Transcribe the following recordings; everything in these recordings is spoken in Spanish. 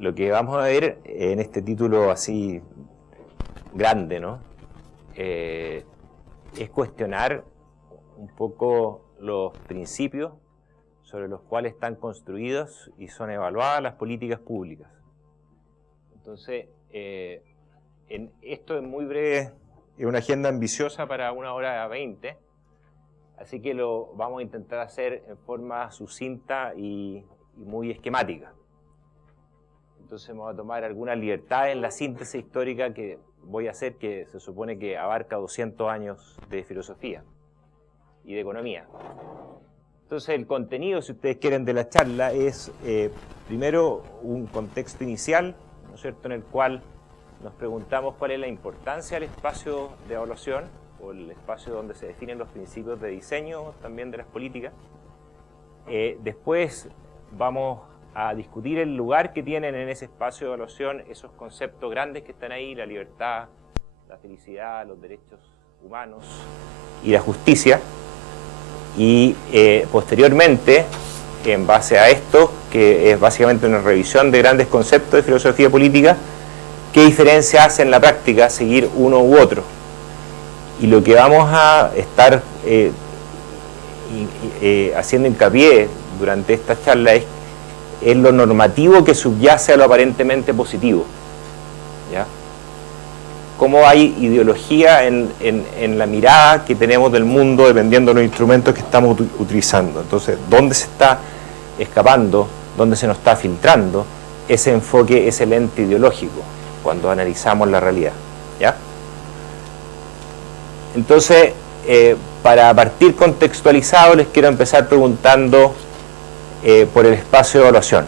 lo que vamos a ver en este título así grande, ¿no? Es cuestionar un poco los principios sobre los cuales están construidos y son evaluadas las políticas públicas. Entonces, esto es muy breve, es una agenda ambiciosa para 1 hora 20, así que lo vamos a intentar hacer en forma sucinta y muy esquemática. Entonces vamos a tomar alguna libertad en la síntesis histórica que voy a hacer, que se supone que abarca 200 años de filosofía y de economía. Entonces el contenido, si ustedes quieren, de la charla es primero un contexto inicial, ¿no es cierto?, en el cual nos preguntamos cuál es la importancia del espacio de evaluación o el espacio donde se definen los principios de diseño también de las políticas. Después vamos a discutir el lugar que tienen en ese espacio de evaluación esos conceptos grandes que están ahí: la libertad, la felicidad, los derechos humanos y la justicia. Y posteriormente, en base a esto, que es básicamente una revisión de grandes conceptos de filosofía política, ¿qué diferencia hace en la práctica seguir uno u otro? Y lo que vamos a estar haciendo hincapié durante esta charla es lo normativo que subyace a lo aparentemente positivo, ¿ya? Cómo hay ideología en la mirada que tenemos del mundo dependiendo de los instrumentos que estamos utilizando. Entonces, ¿dónde se está escapando? ¿Dónde se nos está filtrando ese enfoque, ese lente ideológico cuando analizamos la realidad? ¿Ya? Entonces, para partir contextualizado, les quiero empezar preguntando por el espacio de evaluación.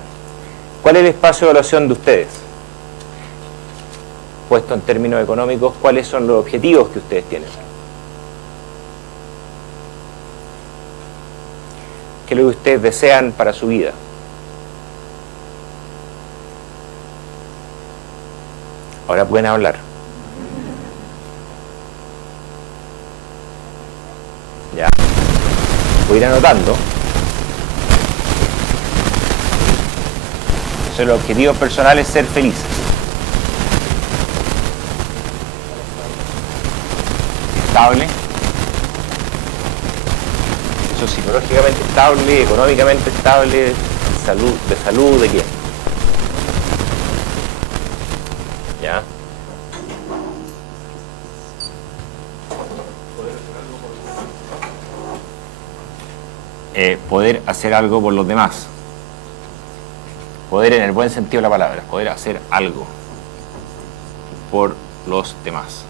¿Cuál es el espacio de evaluación de ustedes? Puesto en términos económicos, ¿cuáles son los objetivos que ustedes tienen? ¿Qué es lo que ustedes desean para su vida? Ahora pueden hablar. Ya. Voy a ir anotando. Entonces, los objetivos personales es ser felices. Estable. Eso psicológicamente estable, económicamente estable, de salud, ¿de quién? ¿Ya? Poder hacer algo por los demás. Poder en el buen sentido de la palabra, poder hacer algo por los demás.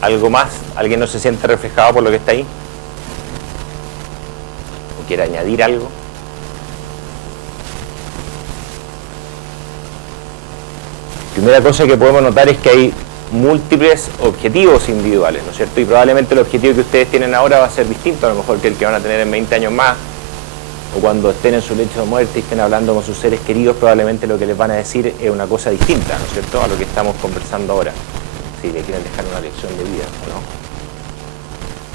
¿Algo más? ¿Alguien no se siente reflejado por lo que está ahí? ¿O quiere añadir algo? Primera cosa que podemos notar es que hay múltiples objetivos individuales, ¿no es cierto? Y probablemente el objetivo que ustedes tienen ahora va a ser distinto a lo mejor que el que van a tener en 20 años más, o cuando estén en su lecho de muerte y estén hablando con sus seres queridos, probablemente lo que les van a decir es una cosa distinta, ¿no es cierto?, a lo que estamos conversando ahora. Si le quieren dejar una lección de vida o no.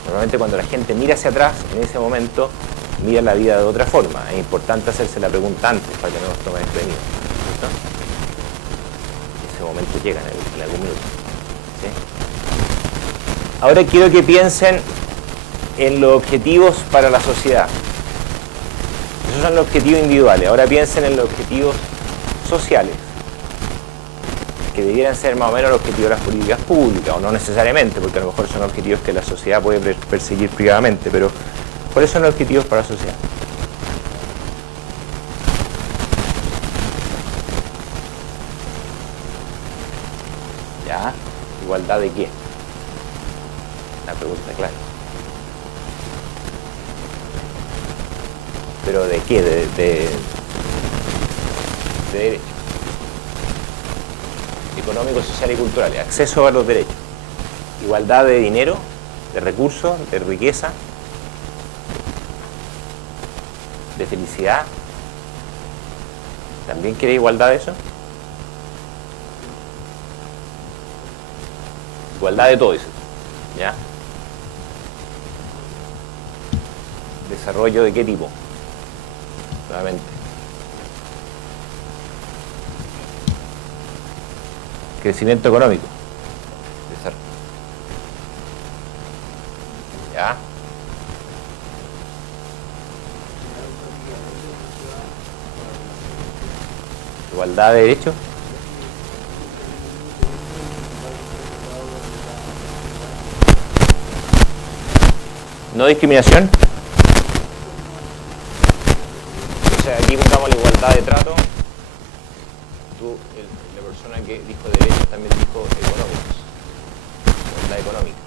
Normalmente cuando la gente mira hacia atrás, en ese momento, mira la vida de otra forma. Es importante hacerse la pregunta antes para que no nos tome desprevenidos, ¿cierto? Ese momento llega en algún minuto, ¿sí? Ahora quiero que piensen en los objetivos para la sociedad. Esos son los objetivos individuales. Ahora piensen en los objetivos sociales, que debieran ser más o menos los objetivos de las políticas públicas, o no necesariamente, porque a lo mejor son objetivos que la sociedad puede perseguir privadamente, pero ¿cuáles son los objetivos para la sociedad? ¿Ya? ¿Igualdad de qué? La pregunta clara. ¿Pero de qué? De derecho. Económico, social y cultural, acceso a los derechos, igualdad de dinero, de recursos, de riqueza, de felicidad, ¿También quiere igualdad de eso? Igualdad de todo eso. ¿Ya? ¿Desarrollo de qué tipo? Nuevamente. Crecimiento económico. ¿Ya? Igualdad de derechos. No discriminación. O sea, aquí pongamos la igualdad de trato. Tú, la persona que dijo derechos también dijo económicos. Igualdad económica.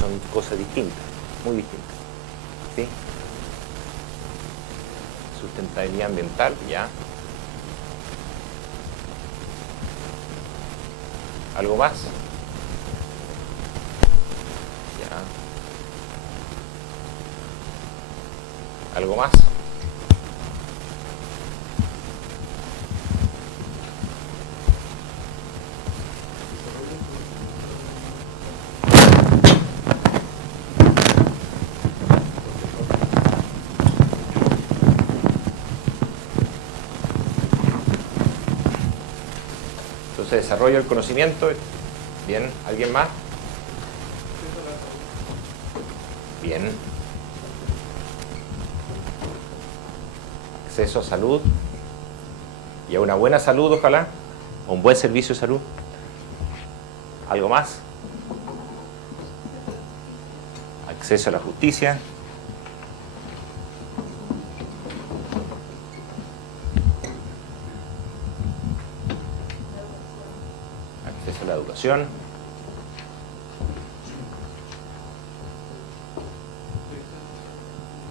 Son cosas distintas, muy distintas. ¿Sí? Sustentabilidad ambiental, ya. ¿Algo más? Ya. ¿Algo más? Entonces, desarrollo del conocimiento. Bien, ¿alguien más? Bien. Acceso a salud. Y a una buena salud, ojalá. O un buen servicio de salud. ¿Algo más? Acceso a la justicia. Acceso a la educación.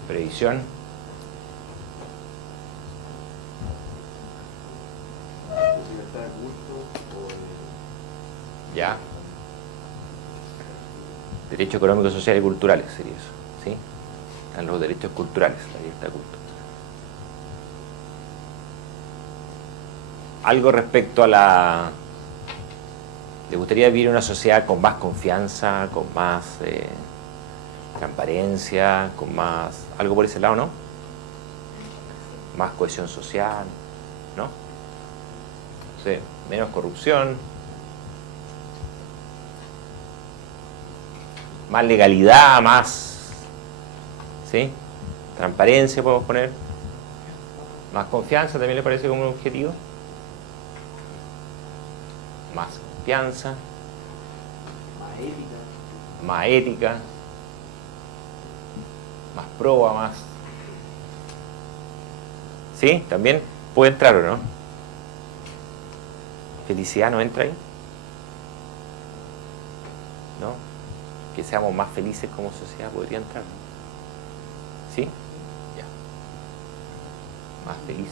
Previsión. Ya. Derechos económicos, sociales y culturales sería eso, ¿sí? Están los derechos culturales, la libertad de culto. Algo respecto a la... ¿Le gustaría vivir en una sociedad con más confianza, con más transparencia, con más... algo por ese lado, ¿no? Más cohesión social, ¿no? Sí, menos corrupción. Más legalidad, más... ¿sí? Transparencia podemos poner. Más confianza también le parece como un objetivo. Más confianza. Más ética. Más proba, más... ¿Sí? ¿También puede entrar o no? ¿Felicidad no entra ahí? ¿No? Que seamos más felices como sociedad podría entrar. ¿Sí? Ya. Más felices.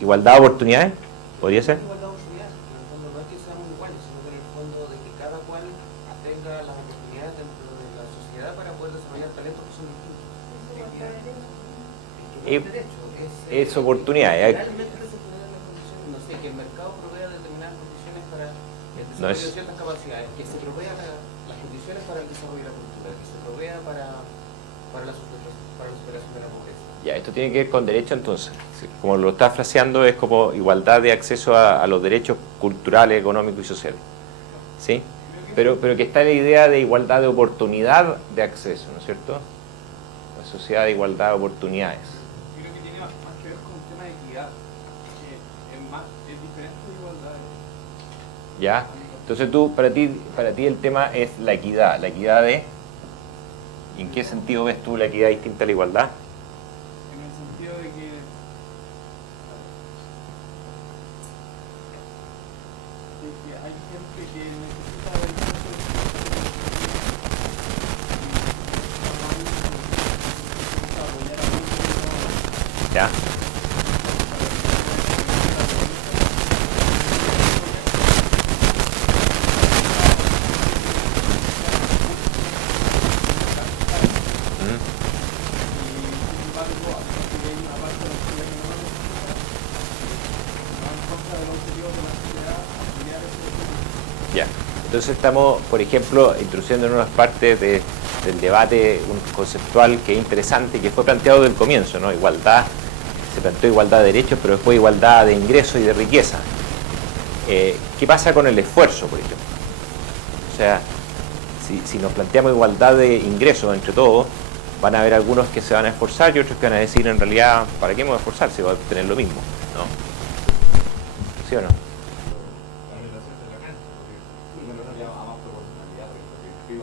¿Igualdad de oportunidades? ¿Podría ser? Igualdad de oportunidades, en el fondo no es que seamos iguales, sino que en el fondo de que cada cual tenga las oportunidades dentro de la sociedad para poder desarrollar talentos que son distintos. Es oportunidad. Realmente se generan las condiciones, no sé, que el mercado provea determinadas condiciones para el desarrollo de ciertas capacidades, que se provea las condiciones para el desarrollo de la cultura, que se provea para la superación de la pobreza. Ya, esto tiene que ver con derecho entonces. Como lo está fraseando, es como igualdad de acceso a los derechos culturales, económicos y sociales. ¿Sí? Pero que está la idea de igualdad de oportunidad de acceso, ¿no es cierto? La sociedad de igualdad de oportunidades. Yo creo que tiene más que ver con un tema de equidad, que es diferente de igualdad. ¿Ya? Entonces tú, para ti el tema es la equidad. ¿La equidad de? ¿Y en qué sentido ves tú la equidad distinta a la igualdad? En el sentido de que hay gente que necesita del apoyar a otros. ¿Ya? Ya. Entonces estamos, por ejemplo, introduciendo en unas partes del debate un conceptual que es interesante, que fue planteado desde el comienzo, ¿no? Igualdad, se planteó igualdad de derechos, pero después igualdad de ingresos y de riqueza. ¿Qué pasa con el esfuerzo, por ejemplo? O sea, si nos planteamos igualdad de ingresos entre todos, van a haber algunos que se van a esforzar y otros que van a decir, en realidad, ¿para qué me voy a esforzar si voy a obtener lo mismo? ¿No? ¿Sí o no?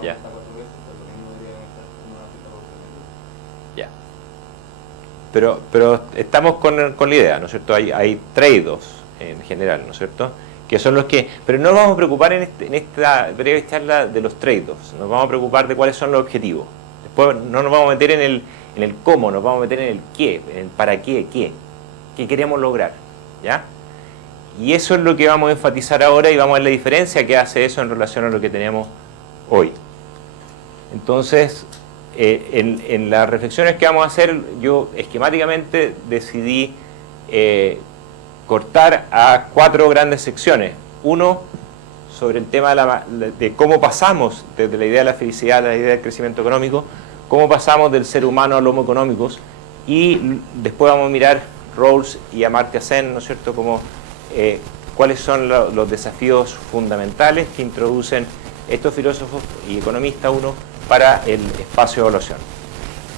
Ya. Ya. Pero estamos con la idea, ¿no es cierto? Hay trade-offs en general, ¿no es cierto? Que son los que... Pero no nos vamos a preocupar en esta breve charla de los trade-offs, nos vamos a preocupar de cuáles son los objetivos. Después no nos vamos a meter en el cómo, nos vamos a meter en el qué, en el para qué queremos lograr, ¿ya? Y eso es lo que vamos a enfatizar ahora y vamos a ver la diferencia que hace eso en relación a lo que tenemos hoy. Entonces, en las reflexiones que vamos a hacer, yo esquemáticamente decidí cortar a 4 grandes secciones. Uno, sobre el tema de cómo pasamos desde la idea de la felicidad a la idea del crecimiento económico, cómo pasamos del ser humano al homo económicos, y después vamos a mirar Rawls y Amartya Sen, ¿no es cierto?, como cuáles son los desafíos fundamentales que introducen estos filósofos y economistas, uno, para el espacio de evaluación.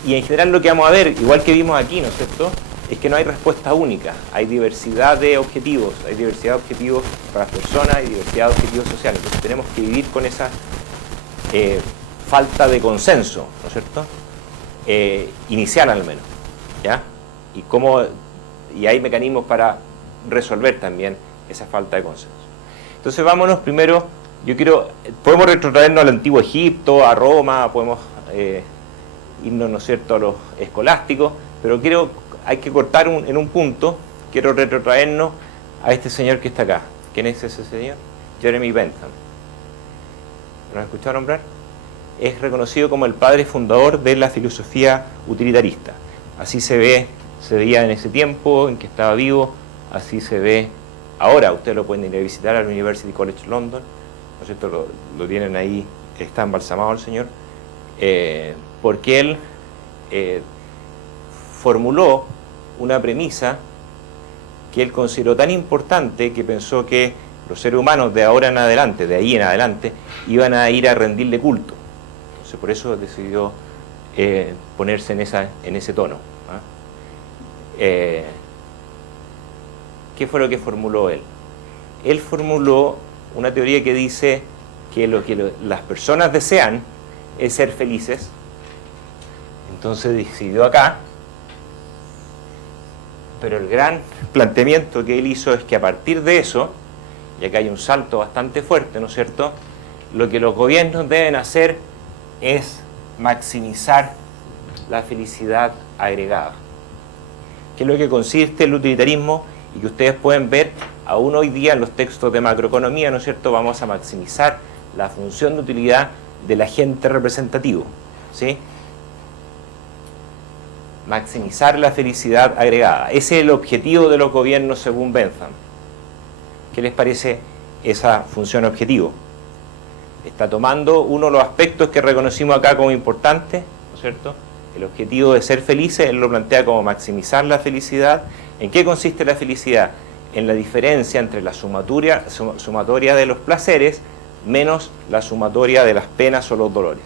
Y en general lo que vamos a ver, igual que vimos aquí, ¿no es cierto?, es que no hay respuesta única, hay diversidad de objetivos, hay diversidad de objetivos para las personas y diversidad de objetivos sociales. Entonces tenemos que vivir con esa falta de consenso, ¿no es cierto?, inicial al menos, ¿ya? Y hay mecanismos para resolver también esa falta de consenso. Entonces vámonos primero, podemos retrotraernos al antiguo Egipto, a Roma, podemos irnos, ¿no es cierto?, a los escolásticos, pero hay que cortar en un punto, quiero retrotraernos a este señor que está acá. ¿Quién es ese señor? Jeremy Bentham. ¿Lo han escuchado nombrar? Es reconocido como el padre fundador de la filosofía utilitarista. Así se veía en ese tiempo en que estaba vivo, así se ve ahora. Ustedes lo pueden ir a visitar al University College London, ¿no es cierto? Lo tienen ahí, está embalsamado el señor, porque él formuló una premisa que él consideró tan importante que pensó que los seres humanos de ahora en adelante, de ahí en adelante, iban a ir a rendirle culto. Entonces por eso decidió ponerse en ese tono. ¿Qué fue lo que formuló él? Él formuló una teoría que dice que lo que las personas desean es ser felices. Entonces decidió acá, pero el gran planteamiento que él hizo es que a partir de eso, y acá hay un salto bastante fuerte, ¿no es cierto?, lo que los gobiernos deben hacer es maximizar la felicidad agregada, que es lo que consiste el utilitarismo y que ustedes pueden ver aún hoy día en los textos de macroeconomía, ¿no es cierto? Vamos a maximizar la función de utilidad del agente representativo, ¿sí? Maximizar la felicidad agregada. Ese es el objetivo de los gobiernos según Bentham. ¿Qué les parece esa función objetivo? Está tomando uno de los aspectos que reconocimos acá como importantes, ¿no es cierto? El objetivo de ser felices, él lo plantea como maximizar la felicidad. ¿En qué consiste la felicidad? En la diferencia entre la sumatoria de los placeres menos la sumatoria de las penas o los dolores.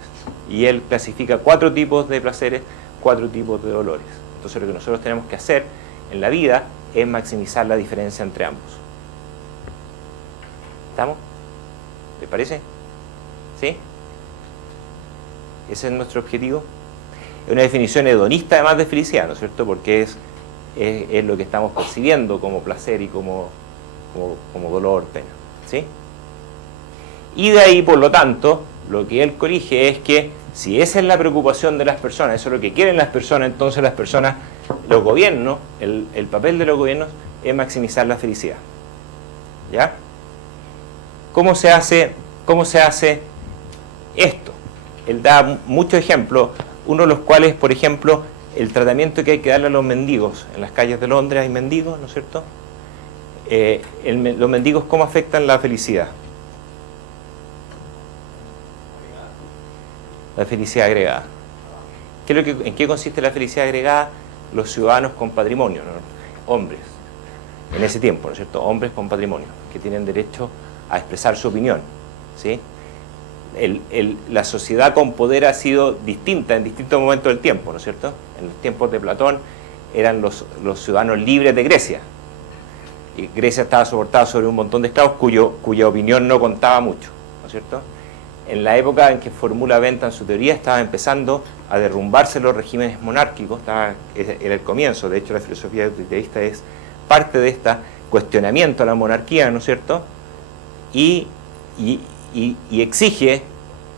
Y él clasifica 4 tipos de placeres, 4 tipos de dolores. Entonces lo que nosotros tenemos que hacer en la vida es maximizar la diferencia entre ambos. ¿Estamos? ¿Les parece? ¿Sí? Ese es nuestro objetivo. Es una definición hedonista además de felicidad, ¿no es cierto? Porque es lo que estamos percibiendo como placer y como dolor, pena, ¿sí? Y de ahí, por lo tanto, lo que él corrige es que si esa es la preocupación de las personas, eso es lo que quieren las personas, entonces las personas, los gobiernos, el papel de los gobiernos es maximizar la felicidad. ¿Ya? ¿Cómo se hace esto? Él da muchos ejemplos, uno de los cuales, por ejemplo, el tratamiento que hay que darle a los mendigos. En las calles de Londres hay mendigos, ¿no es cierto? Los mendigos, ¿cómo afectan la felicidad? La felicidad agregada. ¿En qué consiste la felicidad agregada? Los ciudadanos con patrimonio, ¿no? Hombres, en ese tiempo, ¿no es cierto? Hombres con patrimonio, que tienen derecho a expresar su opinión, ¿sí? La sociedad con poder ha sido distinta en distintos momentos del tiempo, ¿no es cierto? En los tiempos de Platón eran los ciudadanos libres de Grecia. Y Grecia estaba soportada sobre un montón de esclavos cuya opinión no contaba mucho, ¿no es cierto? En la época en que formula Bentham su teoría, estaba empezando a derrumbarse los regímenes monárquicos, era el comienzo. De hecho, la filosofía utilitarista es parte de este cuestionamiento a la monarquía, ¿no es cierto? Y exige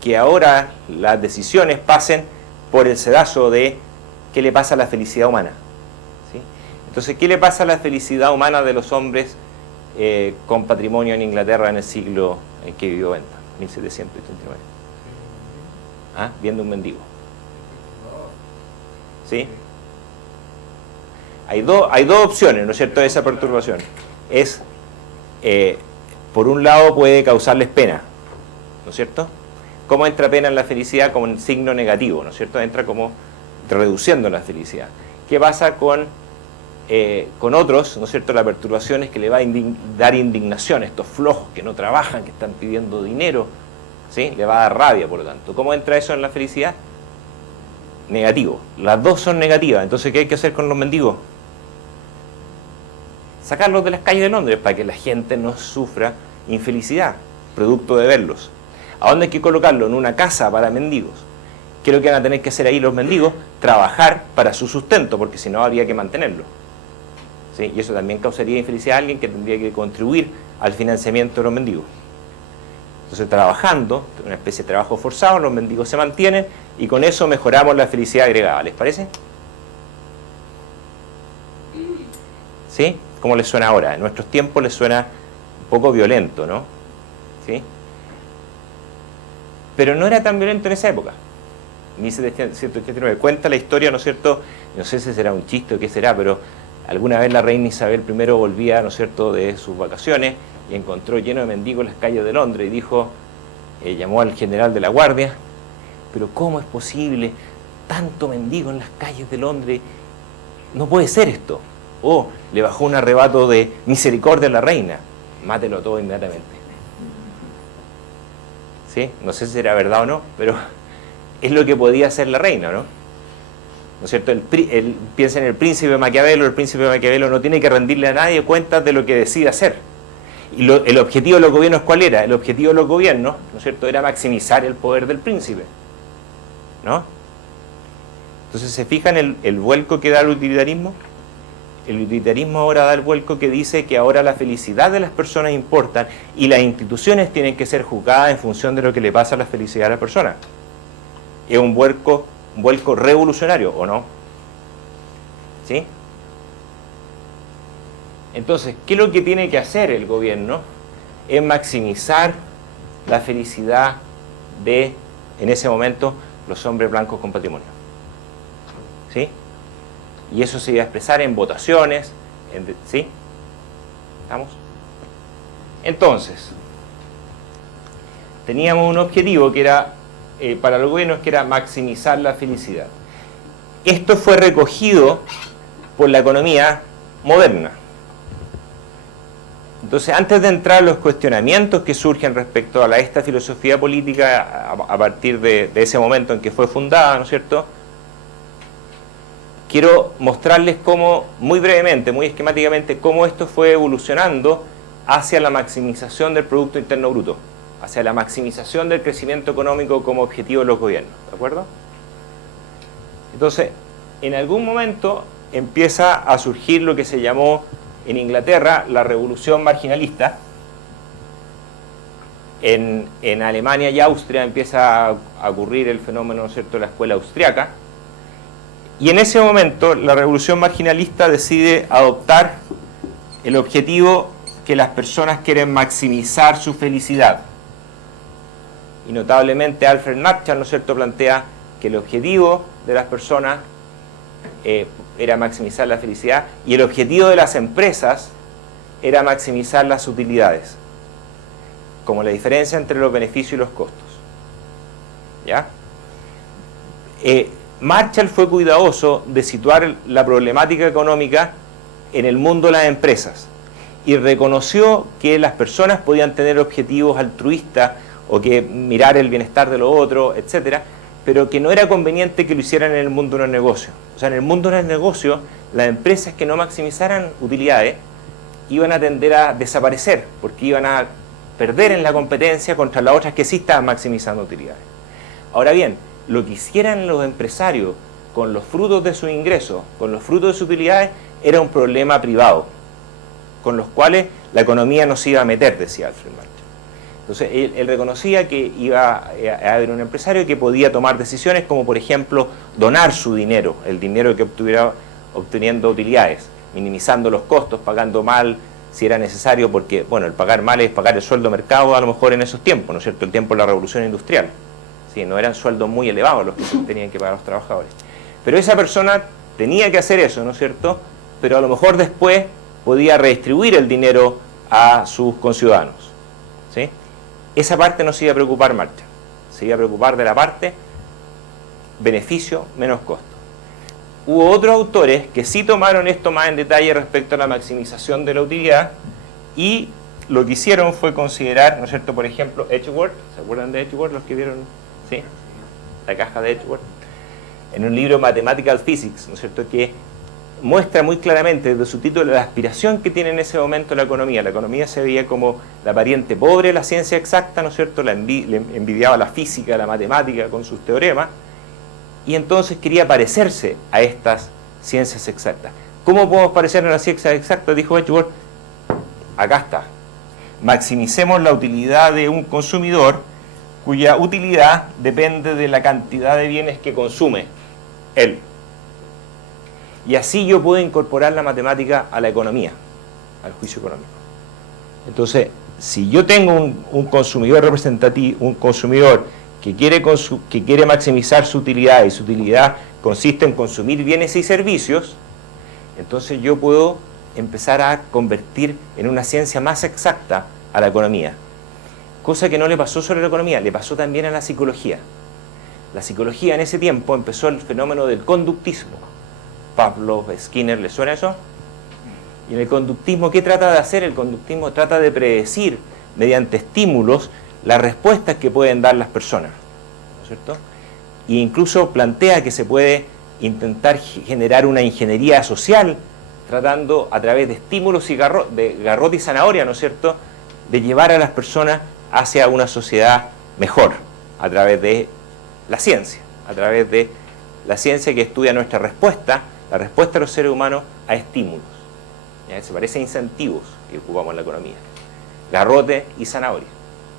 que ahora las decisiones pasen por el sedazo de qué le pasa a la felicidad humana, ¿sí? Entonces, ¿qué le pasa a la felicidad humana de los hombres con patrimonio en Inglaterra en el siglo en que vivió Bentham, 1789? ¿Ah? Viendo un mendigo. ¿Sí? Hay dos opciones, ¿no es cierto?, de esa perturbación. Por un lado puede causarles pena, ¿no es cierto? ¿Cómo entra pena en la felicidad? Como un signo negativo, ¿no es cierto? Entra como reduciendo la felicidad. ¿Qué pasa con otros, ¿no es cierto? La perturbación es que le va a dar indignación a estos flojos que no trabajan, que están pidiendo dinero, ¿sí? Le va a dar rabia, por lo tanto. ¿Cómo entra eso en la felicidad? Negativo. Las dos son negativas. Entonces, ¿qué hay que hacer con los mendigos? Sacarlos de las calles de Londres para que la gente no sufra infelicidad, producto de verlos. ¿A dónde hay que colocarlo? En una casa para mendigos. ¿Qué es lo que van a tener que hacer ahí los mendigos? Trabajar para su sustento, porque si no habría que mantenerlo, ¿sí? Y eso también causaría infelicidad a alguien que tendría que contribuir al financiamiento de los mendigos. Entonces, trabajando, una especie de trabajo forzado, los mendigos se mantienen y con eso mejoramos la felicidad agregada. ¿Les parece? ¿Sí? ¿Cómo les suena ahora? En nuestros tiempos les suena un poco violento, ¿no? ¿Sí? Pero no era tan violento en esa época. 1789. Cuenta la historia, ¿no es cierto? No sé si será un chiste o qué será, pero alguna vez la reina Isabel I volvía, ¿no es cierto?, de sus vacaciones y encontró lleno de mendigos en las calles de Londres y dijo, llamó al general de la guardia, pero ¿cómo es posible tanto mendigo en las calles de Londres? No puede ser esto. Le bajó un arrebato de misericordia a la reina. Mátelo todo inmediatamente. ¿Sí? No sé si será verdad o no, pero es lo que podía hacer la reina, ¿no? ¿No es cierto? Piensa en el príncipe Maquiavelo. El príncipe Maquiavelo no tiene que rendirle a nadie cuentas de lo que decide hacer. Y el objetivo de los gobiernos, ¿cuál era? El objetivo de los gobiernos, ¿no es cierto?, era maximizar el poder del príncipe, ¿no? Entonces, ¿se fijan el vuelco que da el utilitarismo? El utilitarismo ahora da el vuelco que dice que ahora la felicidad de las personas importa y las instituciones tienen que ser juzgadas en función de lo que le pasa a la felicidad de las personas. Es un vuelco revolucionario, ¿o no? ¿Sí? Entonces, ¿qué es lo que tiene que hacer el gobierno? Es maximizar la felicidad de, en ese momento, los hombres blancos con patrimonio. ¿Sí? Y eso se iba a expresar en votaciones, ¿sí? ¿Estamos? Entonces, teníamos un objetivo que era, para los gobiernos, que era maximizar la felicidad. Esto fue recogido por la economía moderna. Entonces, antes de entrar a los cuestionamientos que surgen respecto a esta filosofía política a partir de ese momento en que fue fundada, ¿no es cierto?, quiero mostrarles cómo, muy brevemente, muy esquemáticamente, cómo esto fue evolucionando hacia la maximización del Producto Interno Bruto, hacia la maximización del crecimiento económico como objetivo de los gobiernos, ¿de acuerdo? Entonces, en algún momento empieza a surgir lo que se llamó en Inglaterra la revolución marginalista. En Alemania y Austria empieza a ocurrir el fenómeno, ¿no es cierto?, de la escuela austriaca. Y en ese momento la revolución marginalista decide adoptar el objetivo que las personas quieren maximizar su felicidad. Y notablemente Alfred Marshall, ¿no es cierto?, plantea que el objetivo de las personas era maximizar la felicidad y el objetivo de las empresas era maximizar las utilidades, como la diferencia entre los beneficios y los costos. ¿Ya? Marshall fue cuidadoso de situar la problemática económica en el mundo de las empresas y reconoció que las personas podían tener objetivos altruistas o que mirar el bienestar de los otros, etcétera, pero que no era conveniente que lo hicieran en el mundo de los negocios. O sea, en el mundo de los negocios, las empresas que no maximizaran utilidades iban a tender a desaparecer, porque iban a perder en la competencia contra las otras que sí estaban maximizando utilidades. Ahora bien, lo que hicieran los empresarios con los frutos de sus ingresos, con los frutos de sus utilidades, era un problema privado, con los cuales la economía no se iba a meter, decía Alfred Marshall. Entonces, él reconocía que iba a haber un empresario que podía tomar decisiones como, por ejemplo, donar su dinero, el dinero que obtuviera obteniendo utilidades, minimizando los costos, pagando mal si era necesario, porque, bueno, el pagar mal es pagar el sueldo de mercado a lo mejor en esos tiempos, ¿no es cierto?, el tiempo de la revolución industrial. Sí, no eran sueldos muy elevados los que tenían que pagar los trabajadores. Pero esa persona tenía que hacer eso, ¿no es cierto?, pero a lo mejor después podía redistribuir el dinero a sus conciudadanos, ¿sí? Esa parte no se iba a preocupar Marshall, se iba a preocupar de la parte beneficio menos costo. Hubo otros autores que sí tomaron esto más en detalle respecto a la maximización de la utilidad y lo que hicieron fue considerar, ¿no es cierto?, por ejemplo, Edgeworth, ¿se acuerdan de Edgeworth los que vieron? ¿Sí? La caja de Edgeworth. En un libro Mathematical Physics, ¿no es cierto?, que muestra muy claramente desde su título la aspiración que tiene en ese momento la economía. La economía se veía como la pariente pobre de la ciencia exacta, ¿no es cierto?, le envidiaba la física, la matemática con sus teoremas, y entonces quería parecerse a estas ciencias exactas. ¿Cómo podemos parecernos a las ciencias exactas?, dijo Edgeworth. Acá está. Maximicemos la utilidad de un consumidor cuya utilidad depende de la cantidad de bienes que consume él. Y así yo puedo incorporar la matemática a la economía, al juicio económico. Entonces, si yo tengo un consumidor representativo, un consumidor que quiere maximizar su utilidad y su utilidad consiste en consumir bienes y servicios, entonces yo puedo empezar a convertir en una ciencia más exacta a la economía. Cosa que no le pasó solo a la economía, le pasó también a la psicología. La psicología en ese tiempo empezó el fenómeno del conductismo. Pavlov, Skinner, ¿les suena eso? Y en el conductismo, ¿qué trata de hacer? El conductismo trata de predecir mediante estímulos las respuestas que pueden dar las personas, ¿no es cierto? E incluso plantea que se puede intentar generar una ingeniería social tratando a través de estímulos y de garrote y zanahoria, ¿no es cierto?, de llevar a las personas hacia una sociedad mejor a través de la ciencia, a través de la ciencia que estudia nuestra respuesta, la respuesta de los seres humanos a estímulos. ¿Ya? Se parece a incentivos que ocupamos en la economía. Garrote y zanahoria.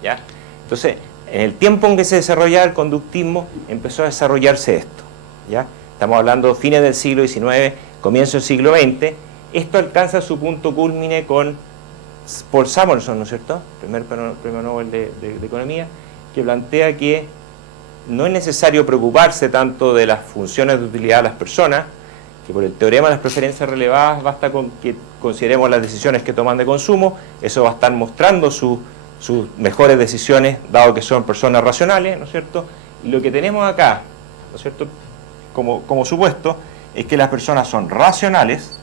¿Ya? Entonces, en el tiempo en que se desarrollaba el conductismo, empezó a desarrollarse esto. ¿Ya? Estamos hablando de fines del siglo XIX, comienzo del siglo XX. Esto alcanza su punto culmine con Paul Samuelson, ¿no es cierto?, primer premio Nobel de Economía, que plantea que no es necesario preocuparse tanto de las funciones de utilidad de las personas, que por el teorema de las preferencias relevadas basta con que consideremos las decisiones que toman de consumo, eso va a estar mostrando sus mejores decisiones, dado que son personas racionales, ¿no es cierto? Y lo que tenemos acá, ¿no es cierto?, como supuesto, es que las personas son racionales,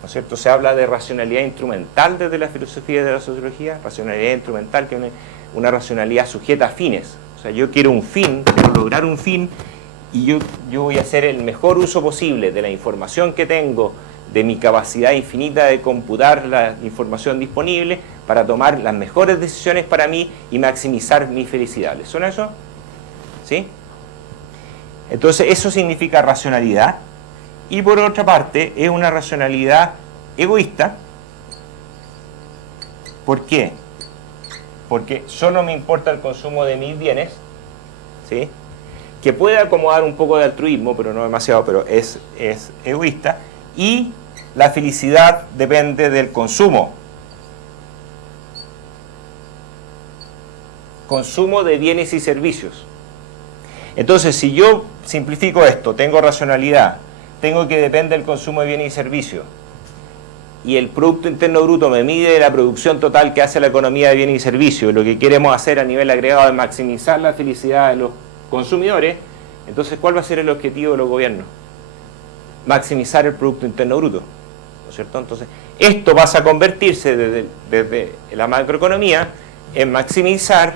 ¿no es cierto? Se habla de racionalidad instrumental desde la filosofía de la sociología, racionalidad instrumental, que es una racionalidad sujeta a fines. O sea, yo quiero un fin, quiero lograr un fin, y yo voy a hacer el mejor uso posible de la información que tengo, de mi capacidad infinita de computar la información disponible para tomar las mejores decisiones para mí y maximizar mi felicidad. ¿Les suena eso? ¿Sí? Entonces, eso significa racionalidad. Y por otra parte, es una racionalidad egoísta. ¿Por qué? Porque solo me importa el consumo de mis bienes, ¿sí?, que puede acomodar un poco de altruismo, pero no demasiado, pero es egoísta. Y la felicidad depende del consumo. Consumo de bienes y servicios. Entonces, si yo simplifico esto, tengo racionalidad, tengo que depende del consumo de bienes y servicios, y el Producto Interno Bruto me mide la producción total que hace la economía de bienes y servicios, lo que queremos hacer a nivel agregado es maximizar la felicidad de los consumidores, entonces ¿cuál va a ser el objetivo de los gobiernos? Maximizar el Producto Interno Bruto, ¿no es cierto? Entonces, esto pasa a convertirse desde la macroeconomía en maximizar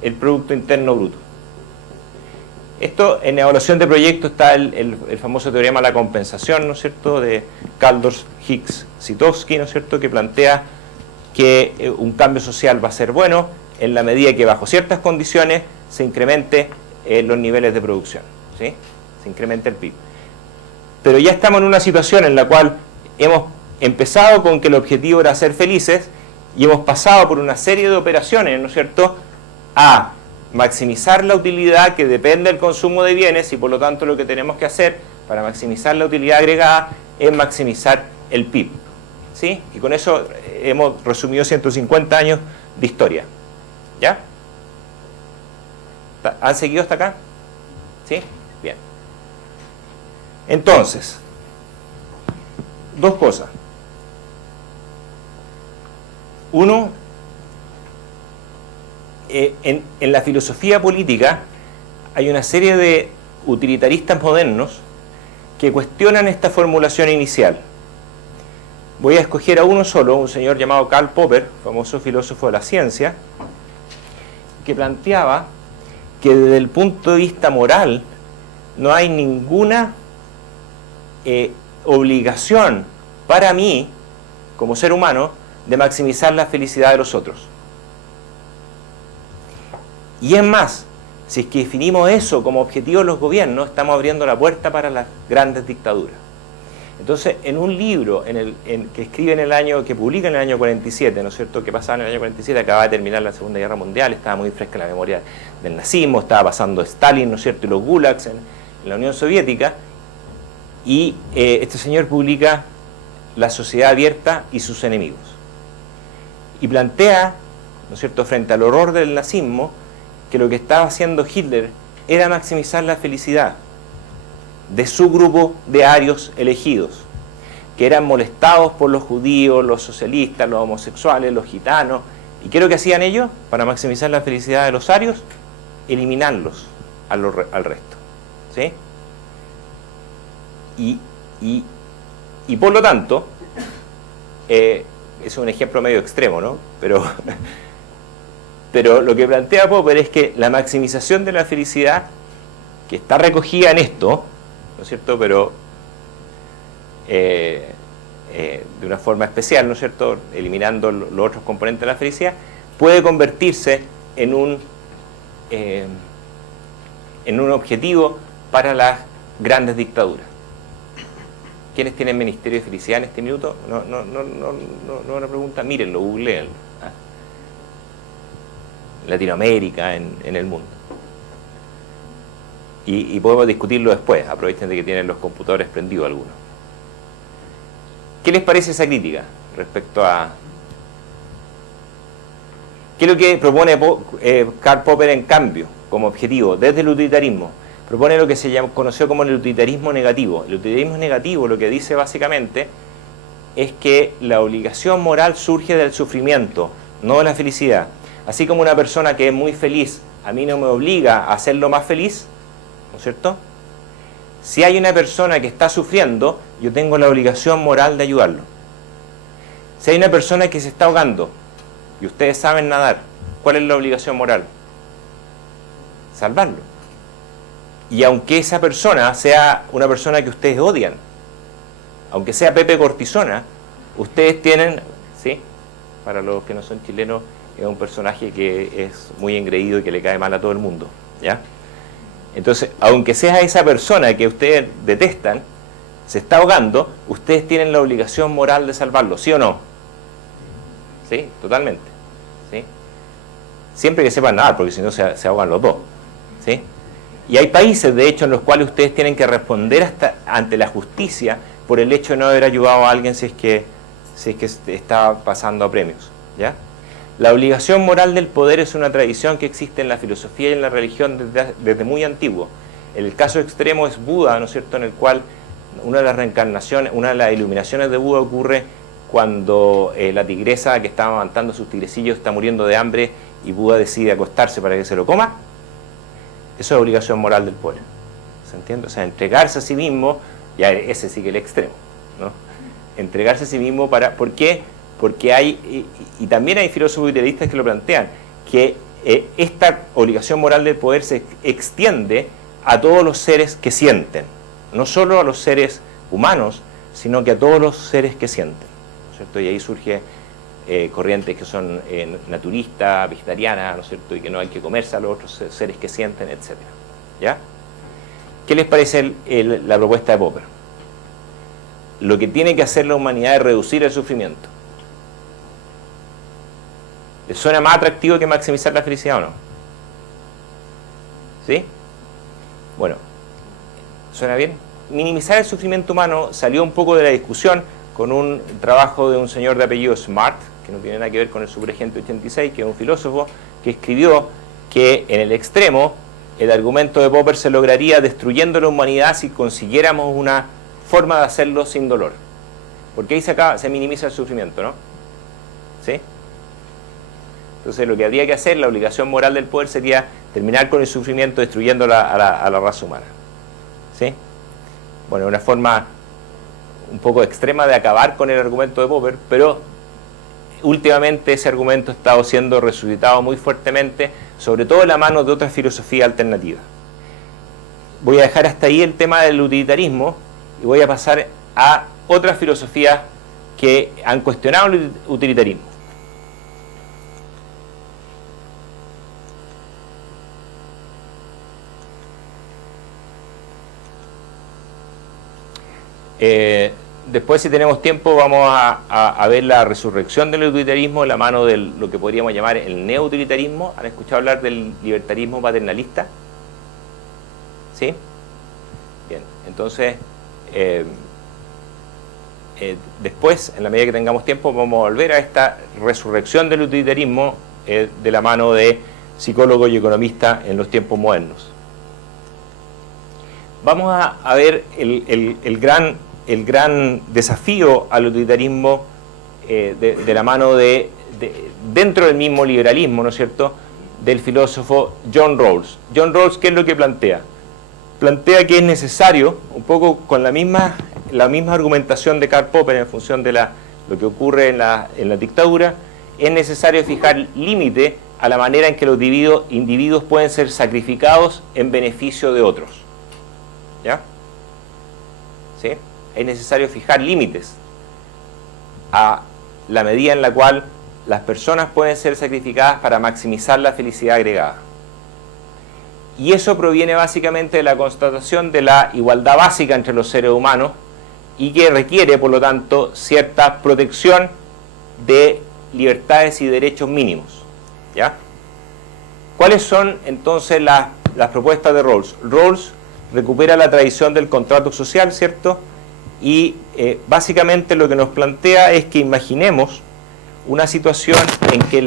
el Producto Interno Bruto. Esto, en evaluación de proyectos, está el famoso teorema de la compensación, ¿no es cierto?, de Kaldor, Hicks, Zitowski, ¿no es cierto?, que plantea que un cambio social va a ser bueno en la medida que bajo ciertas condiciones se incremente los niveles de producción, ¿sí? Se incremente el PIB. Pero ya estamos en una situación en la cual hemos empezado con que el objetivo era ser felices y hemos pasado por una serie de operaciones, ¿no es cierto?, a maximizar la utilidad que depende del consumo de bienes, y por lo tanto lo que tenemos que hacer para maximizar la utilidad agregada es maximizar el PIB, ¿sí? Y con eso hemos resumido 150 años de historia. ¿Ya? ¿Han seguido hasta acá? ¿Sí? Bien. Entonces, dos cosas. Uno, en la filosofía política hay una serie de utilitaristas modernos que cuestionan esta formulación inicial. Voy a escoger a uno solo, un señor llamado Karl Popper, famoso filósofo de la ciencia, que planteaba que desde el punto de vista moral no hay ninguna obligación para mí, como ser humano, de maximizar la felicidad de los otros. Y es más, si es que definimos eso como objetivo de los gobiernos, estamos abriendo la puerta para las grandes dictaduras. Entonces, en un libro que escribe que publica en el año 47, ¿no es cierto?, que pasaba en el año 47, acababa de terminar la Segunda Guerra Mundial, estaba muy fresca la memoria del nazismo, estaba pasando Stalin, ¿no es cierto?, y los gulags en la Unión Soviética, y este señor publica La sociedad abierta y sus enemigos. Y plantea, ¿no es cierto?, frente al horror del nazismo, que lo que estaba haciendo Hitler era maximizar la felicidad de su grupo de arios elegidos, que eran molestados por los judíos, los socialistas, los homosexuales, los gitanos. ¿Y qué es lo que hacían ellos para maximizar la felicidad de los arios? Eliminarlos al resto, ¿sí? Y por lo tanto, es un ejemplo medio extremo, ¿no? Pero lo que plantea Popper es que la maximización de la felicidad, que está recogida en esto, ¿no es cierto?, pero de una forma especial, ¿no es cierto?, eliminando los otros componentes de la felicidad, puede convertirse en un objetivo para las grandes dictaduras. ¿Quiénes tienen Ministerio de Felicidad en este minuto? No es una pregunta, mírenlo, googleenlo. Latinoamérica, en el mundo. Y podemos discutirlo después, aprovechen de que tienen los computadores prendidos algunos. ¿Qué les parece esa crítica respecto a... ¿Qué es lo que propone Karl Popper en cambio, como objetivo, desde el utilitarismo? Propone lo que se conoció como el utilitarismo negativo. El utilitarismo negativo lo que dice básicamente es que la obligación moral surge del sufrimiento, no de la felicidad. Así como una persona que es muy feliz, a mí no me obliga a hacerlo más feliz, ¿no es cierto? Si hay una persona que está sufriendo, yo tengo la obligación moral de ayudarlo. Si hay una persona que se está ahogando, y ustedes saben nadar, ¿cuál es la obligación moral? Salvarlo. Y aunque esa persona sea una persona que ustedes odian, aunque sea Pepe Cortisona, ustedes tienen, ¿sí?, para los que no son chilenos, es un personaje que es muy engreído y que le cae mal a todo el mundo, ¿ya? Entonces, aunque sea esa persona que ustedes detestan, se está ahogando, ustedes tienen la obligación moral de salvarlo, ¿sí o no? Sí, totalmente, ¿sí? Siempre que sepan nadar, porque si no se ahogan los dos, ¿sí? Y hay países, de hecho, en los cuales ustedes tienen que responder ante la justicia por el hecho de no haber ayudado a alguien si es que está pasando a premios, ¿ya? La obligación moral del poder es una tradición que existe en la filosofía y en la religión desde muy antiguo. El caso extremo es Buda, ¿no es cierto?, en el cual una de las reencarnaciones, una de las iluminaciones de Buda ocurre cuando la tigresa que estaba amamantando a sus tigrecillos está muriendo de hambre y Buda decide acostarse para que se lo coma. Eso es obligación moral del poder. ¿Se entiende? O sea, entregarse a sí mismo, ya ese sí que es el extremo, ¿no? Entregarse a sí mismo para... ¿Por qué? Porque hay, y también hay filósofos idealistas que lo plantean, que esta obligación moral del poder se extiende a todos los seres que sienten, no solo a los seres humanos, sino que a todos los seres que sienten, ¿no es cierto? Y ahí surge corrientes que son naturistas, vegetarianas, ¿no es cierto? Y que no hay que comerse a los otros seres que sienten, etc. ¿Ya? ¿Qué les parece la propuesta de Popper? Lo que tiene que hacer la humanidad es reducir el sufrimiento. ¿Les suena más atractivo que maximizar la felicidad o no? ¿Sí? Bueno, ¿suena bien? Minimizar el sufrimiento humano salió un poco de la discusión con un trabajo de un señor de apellido Smart, que no tiene nada que ver con el Superagente 86, que es un filósofo, que escribió que en el extremo el argumento de Popper se lograría destruyendo la humanidad si consiguiéramos una forma de hacerlo sin dolor. Porque ahí se minimiza el sufrimiento, ¿no? ¿Sí? Entonces lo que habría que hacer, la obligación moral del poder sería terminar con el sufrimiento destruyendo a la raza humana. ¿Sí? Bueno, una forma un poco extrema de acabar con el argumento de Popper, pero últimamente ese argumento ha estado siendo resucitado muy fuertemente, sobre todo en la mano de otras filosofías alternativas. Voy a dejar hasta ahí el tema del utilitarismo y voy a pasar a otras filosofías que han cuestionado el utilitarismo. Después, si tenemos tiempo, vamos a ver la resurrección del utilitarismo en la mano de lo que podríamos llamar el neo-utilitarismo. ¿Han escuchado hablar del libertarismo paternalista? ¿Sí? Bien, entonces, después, en la medida que tengamos tiempo, vamos a volver a esta resurrección del utilitarismo de la mano de psicólogos y economistas en los tiempos modernos. Vamos a ver el gran desafío al utilitarismo de la mano dentro del mismo liberalismo, ¿no es cierto?, del filósofo John Rawls. John Rawls, ¿qué es lo que plantea? Plantea que es necesario, un poco con la misma argumentación de Karl Popper en función de lo que ocurre en la dictadura, es necesario fijar límite a la manera en que los individuos pueden ser sacrificados en beneficio de otros. ¿Ya? ¿Sí? Es necesario fijar límites a la medida en la cual las personas pueden ser sacrificadas para maximizar la felicidad agregada. Y eso proviene básicamente de la constatación de la igualdad básica entre los seres humanos y que requiere, por lo tanto, cierta protección de libertades y derechos mínimos. ¿Ya? ¿Cuáles son entonces las propuestas de Rawls? Rawls recupera la tradición del contrato social, ¿cierto? Y básicamente lo que nos plantea es que imaginemos una situación en que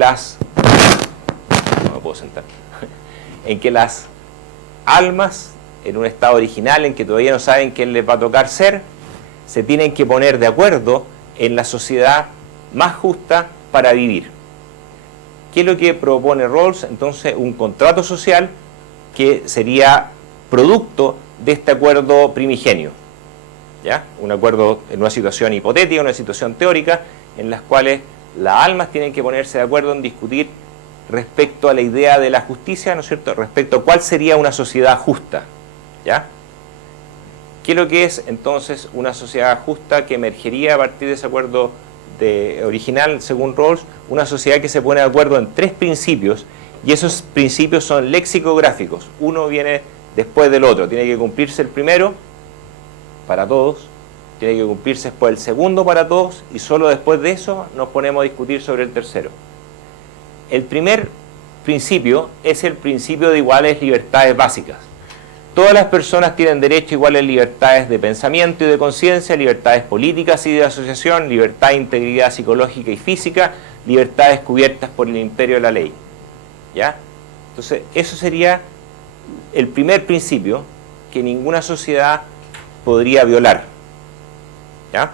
en que las almas, en un estado original en que todavía no saben qué les va a tocar ser, se tienen que poner de acuerdo en la sociedad más justa para vivir. ¿Qué es lo que propone Rawls? Entonces, un contrato social que sería producto de este acuerdo primigenio, ¿ya? Un acuerdo en una situación hipotética, una situación teórica, en las cuales las almas tienen que ponerse de acuerdo en discutir respecto a la idea de la justicia, ¿no es cierto?, respecto a cuál sería una sociedad justa, ¿ya? ¿Qué es lo que es entonces una sociedad justa que emergería a partir de ese acuerdo original, según Rawls? Una sociedad que se pone de acuerdo en 3 principios, y esos principios son lexicográficos. Uno viene después del otro. Tiene que cumplirse el primero para todos, tiene que cumplirse después el segundo para todos, y solo después de eso nos ponemos a discutir sobre el tercero. El primer principio es el principio de iguales libertades básicas. Todas las personas tienen derecho a iguales libertades de pensamiento y de conciencia, libertades políticas y de asociación, libertad e integridad psicológica y física, libertades cubiertas por el imperio de la ley. ¿Ya? Entonces, eso sería el primer principio que ninguna sociedad podría violar. ¿Ya?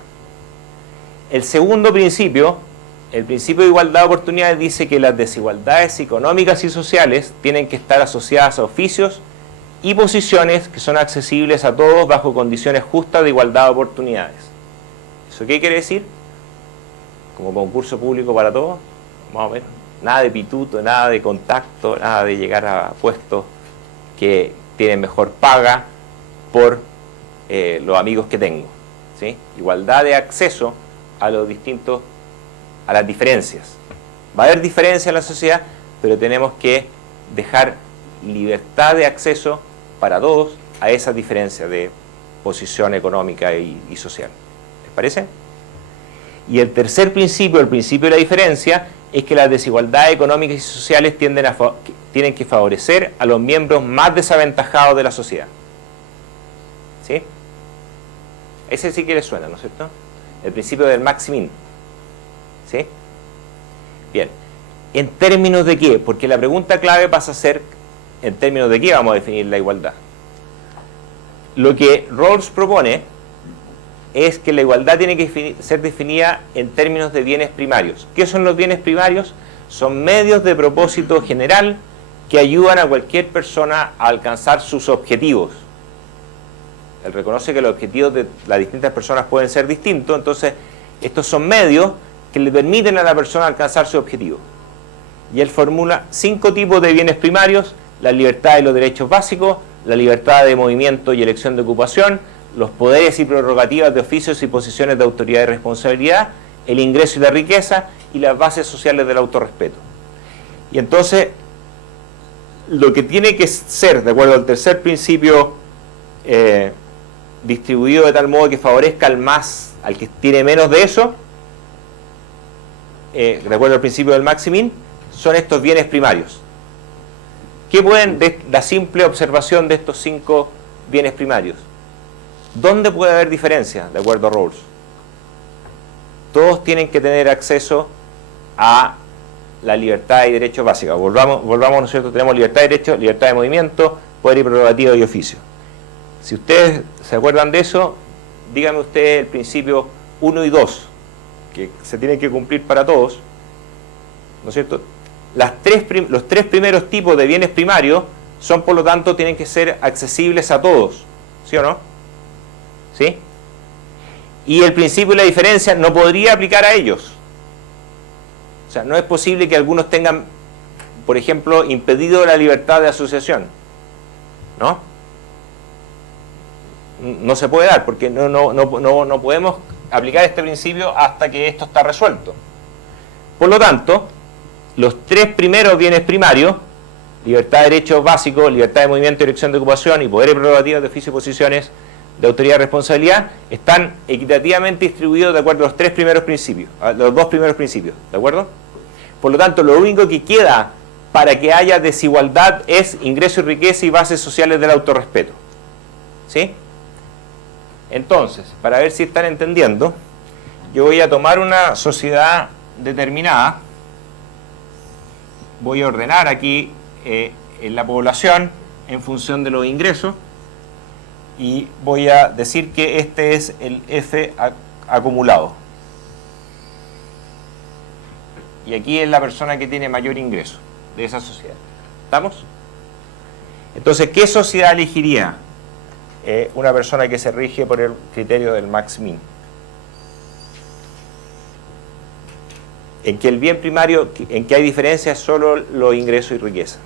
El segundo principio, el principio de igualdad de oportunidades, dice que las desigualdades económicas y sociales tienen que estar asociadas a oficios y posiciones que son accesibles a todos bajo condiciones justas de igualdad de oportunidades. ¿Eso qué quiere decir? Como concurso público para todos, más o menos. Nada de pituto, nada de contacto, nada de llegar a puestos que tienen mejor paga por los amigos que tengo, ¿sí? Igualdad de acceso a los distintos, a las diferencias. Va a haber diferencias en la sociedad, pero tenemos que dejar libertad de acceso para todos a esas diferencias de posición económica y social. ¿Les parece? Y el tercer principio, el principio de la diferencia, es que las desigualdades económicas y sociales tienen que favorecer a los miembros más desaventajados de la sociedad. ¿Sí? Ese sí que les suena, ¿no es cierto? El principio del max-min. ¿Sí? Bien. ¿En términos de qué? Porque la pregunta clave pasa a ser, ¿en términos de qué vamos a definir la igualdad? Lo que Rawls propone es que la igualdad tiene que ser definida en términos de bienes primarios. ¿Qué son los bienes primarios? Son medios de propósito general que ayudan a cualquier persona a alcanzar sus objetivos. Él reconoce que los objetivos de las distintas personas pueden ser distintos, entonces estos son medios que le permiten a la persona alcanzar su objetivo. Y él formula 5 tipos de bienes primarios: la libertad y los derechos básicos, la libertad de movimiento y elección de ocupación, los poderes y prerrogativas de oficios y posiciones de autoridad y responsabilidad, el ingreso y la riqueza, y las bases sociales del autorrespeto. Y entonces, lo que tiene que ser, de acuerdo al tercer principio, distribuido de tal modo que favorezca al que tiene menos de eso, de acuerdo al principio del max-min, son estos bienes primarios. ¿Qué pueden, de la simple observación de estos 5 bienes primarios? ¿Dónde puede haber diferencia, de acuerdo a Rawls? Todos tienen que tener acceso a la libertad y derechos básicos. Volvamos, ¿no es cierto? Tenemos libertad de derecho, libertad de movimiento, poder y prerrogativa y oficio. Si ustedes se acuerdan de eso, díganme ustedes el principio 1 y 2, que se tienen que cumplir para todos, ¿no es cierto? Los 3 primeros tipos de bienes primarios son, por lo tanto, tienen que ser accesibles a todos, ¿sí o no? ¿Sí? Y el principio de la diferencia no podría aplicar a ellos. O sea, no es posible que algunos tengan, por ejemplo, impedido la libertad de asociación, ¿no? No se puede dar, porque no podemos aplicar este principio hasta que esto está resuelto. Por lo tanto, los 3 primeros bienes primarios, libertad de derechos básicos, libertad de movimiento y elección de ocupación, y poder y prerrogativas de oficio y posiciones de autoridad y responsabilidad, están equitativamente distribuidos de acuerdo a los 3 primeros principios, a los 2 primeros principios, ¿de acuerdo? Por lo tanto, lo único que queda para que haya desigualdad es ingreso y riqueza y bases sociales del autorrespeto. ¿Sí? Entonces, para ver si están entendiendo, yo voy a tomar una sociedad determinada, voy a ordenar aquí en la población en función de los ingresos, y voy a decir que este es el F acumulado. Y aquí es la persona que tiene mayor ingreso de esa sociedad. ¿Estamos? Entonces, ¿qué sociedad elegiría una persona que se rige por el criterio del max-min? En que el bien primario, en que hay diferencia, es solo los ingresos y riqueza.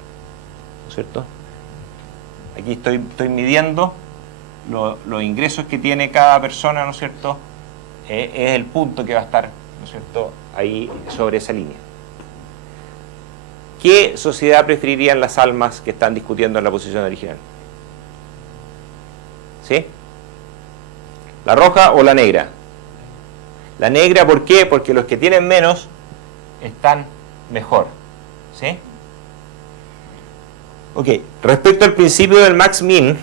¿No es cierto? Aquí estoy midiendo los ingresos que tiene cada persona, ¿no es cierto? Es el punto que va a estar, ¿no es cierto?, ahí sobre esa línea. ¿Qué sociedad preferirían las almas que están discutiendo en la posición original? ¿Sí? ¿La roja o la negra? La negra, ¿por qué? Porque los que tienen menos están mejor. ¿Sí? Ok, respecto al principio del max-min,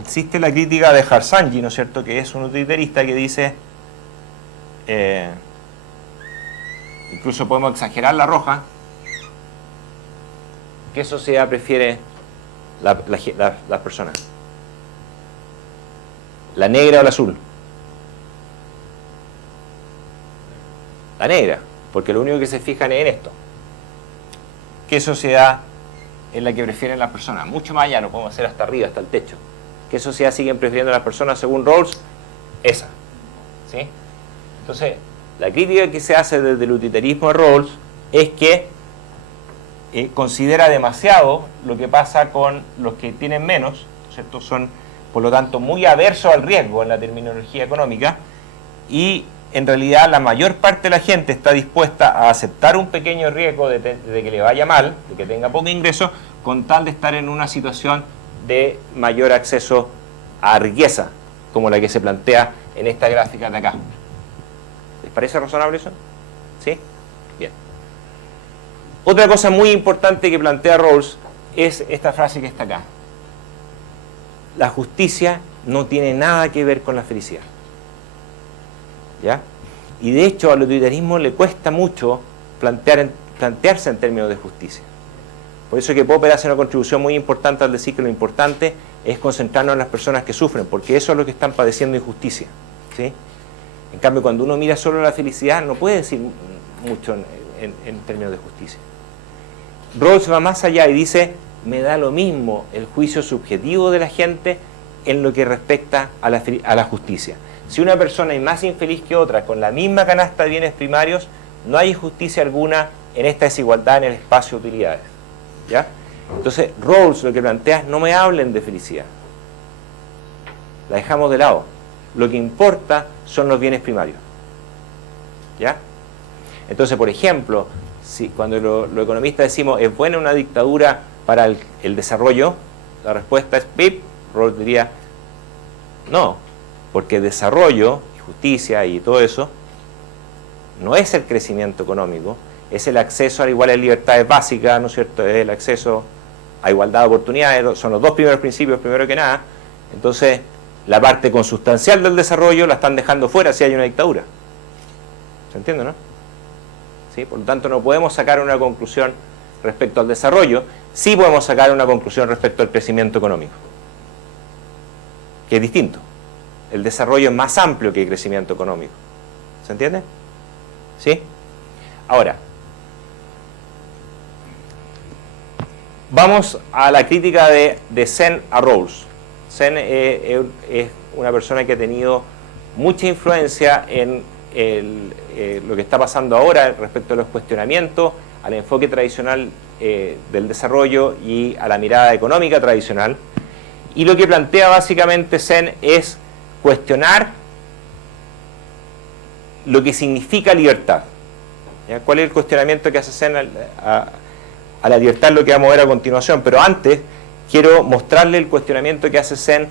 existe la crítica de Harsanyi, ¿no es cierto?, que es un utilitaristas que dice, incluso podemos exagerar la roja. ¿Qué sociedad prefiere las personas? ¿La negra o la azul? La negra, porque lo único que se fijan es en esto. ¿Qué sociedad es la que prefieren las personas. Mucho más allá, lo podemos hacer hasta arriba, hasta el techo. ¿Qué sociedad siguen prefiriendo las personas según Rawls? Esa. ¿Sí? Entonces, la crítica que se hace desde el utilitarismo de Rawls es que considera demasiado lo que pasa con los que tienen menos, ¿cierto? Son, por lo tanto, muy aversos al riesgo en la terminología económica, y en realidad la mayor parte de la gente está dispuesta a aceptar un pequeño riesgo de que le vaya mal, de que tenga poco ingreso, con tal de estar en una situación de mayor acceso a riqueza, como la que se plantea en esta gráfica de acá. ¿Les parece razonable eso? ¿Sí? Bien. Otra cosa muy importante que plantea Rawls es esta frase que está acá. La justicia no tiene nada que ver con la felicidad. ¿Ya? Y de hecho al utilitarismo le cuesta mucho plantearse en términos de justicia. Por eso que Popper hace una contribución muy importante al decir que lo importante es concentrarnos en las personas que sufren, porque eso es lo que están padeciendo injusticia, ¿sí? En cambio, cuando uno mira solo la felicidad, no puede decir mucho en términos de justicia. Rawls va más allá y dice, me da lo mismo el juicio subjetivo de la gente en lo que respecta a la justicia. Si una persona es más infeliz que otra con la misma canasta de bienes primarios, no hay injusticia alguna en esta desigualdad en el espacio de utilidades. ¿Ya? Entonces, Rawls lo que plantea es no me hablen de felicidad. La dejamos de lado. Lo que importa son los bienes primarios. ¿Ya? Entonces, por ejemplo, si cuando los economistas decimos ¿es buena una dictadura para el desarrollo? La respuesta es PIB. Rawls diría no, porque desarrollo, justicia y todo eso no es el crecimiento económico, es el acceso a las iguales libertades básicas, ¿no es cierto? Es el acceso a igualdad de oportunidades, son los dos primeros principios, primero que nada. Entonces, la parte consustancial del desarrollo la están dejando fuera si hay una dictadura. ¿Se entiende, no? ¿Sí? Por lo tanto, no podemos sacar una conclusión respecto al desarrollo, sí podemos sacar una conclusión respecto al crecimiento económico, que es distinto. El desarrollo es más amplio que el crecimiento económico. ¿Se entiende? ¿Sí? Ahora, vamos a la crítica de Sen a Rawls. Sen es una persona que ha tenido mucha influencia en lo que está pasando ahora respecto a los cuestionamientos, al enfoque tradicional del desarrollo y a la mirada económica tradicional. Y lo que plantea básicamente Sen es cuestionar lo que significa libertad. ¿Ya? ¿Cuál es el cuestionamiento que hace Sen a la libertad? Lo que vamos a ver a continuación, pero antes quiero mostrarle el cuestionamiento que hace Sen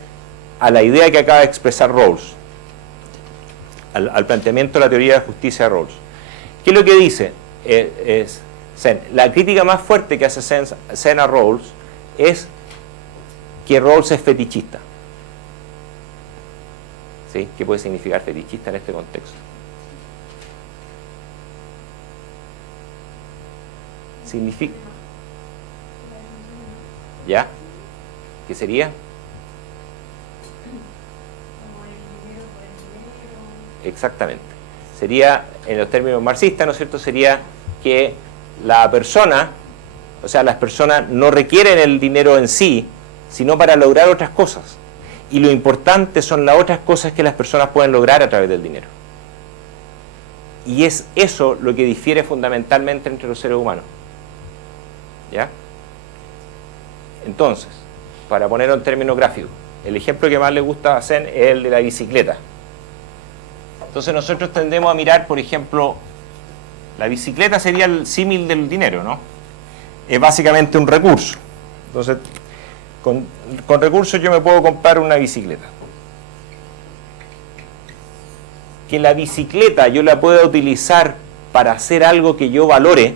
a la idea que acaba de expresar Rawls, al planteamiento de la teoría de justicia de Rawls. ¿Qué es lo que dice Sen? La crítica más fuerte que hace Sen a Rawls es que Rawls es fetichista. ¿Sí? ¿Qué puede significar fetichista en este contexto? Significa... ¿Ya? ¿Qué sería? Exactamente. Sería, en los términos marxistas, ¿no es cierto?, sería que la persona, o sea, las personas no requieren el dinero en sí, sino para lograr otras cosas. Y lo importante son las otras cosas que las personas pueden lograr a través del dinero. Y es eso lo que difiere fundamentalmente entre los seres humanos. ¿Ya? Entonces, para ponerlo en términos gráficos, el ejemplo que más le gusta a Sen es el de la bicicleta. Entonces nosotros tendemos a mirar, por ejemplo, la bicicleta sería el símil del dinero, ¿no? Es básicamente un recurso. Entonces, con recursos yo me puedo comprar una bicicleta. Que la bicicleta yo la pueda utilizar para hacer algo que yo valore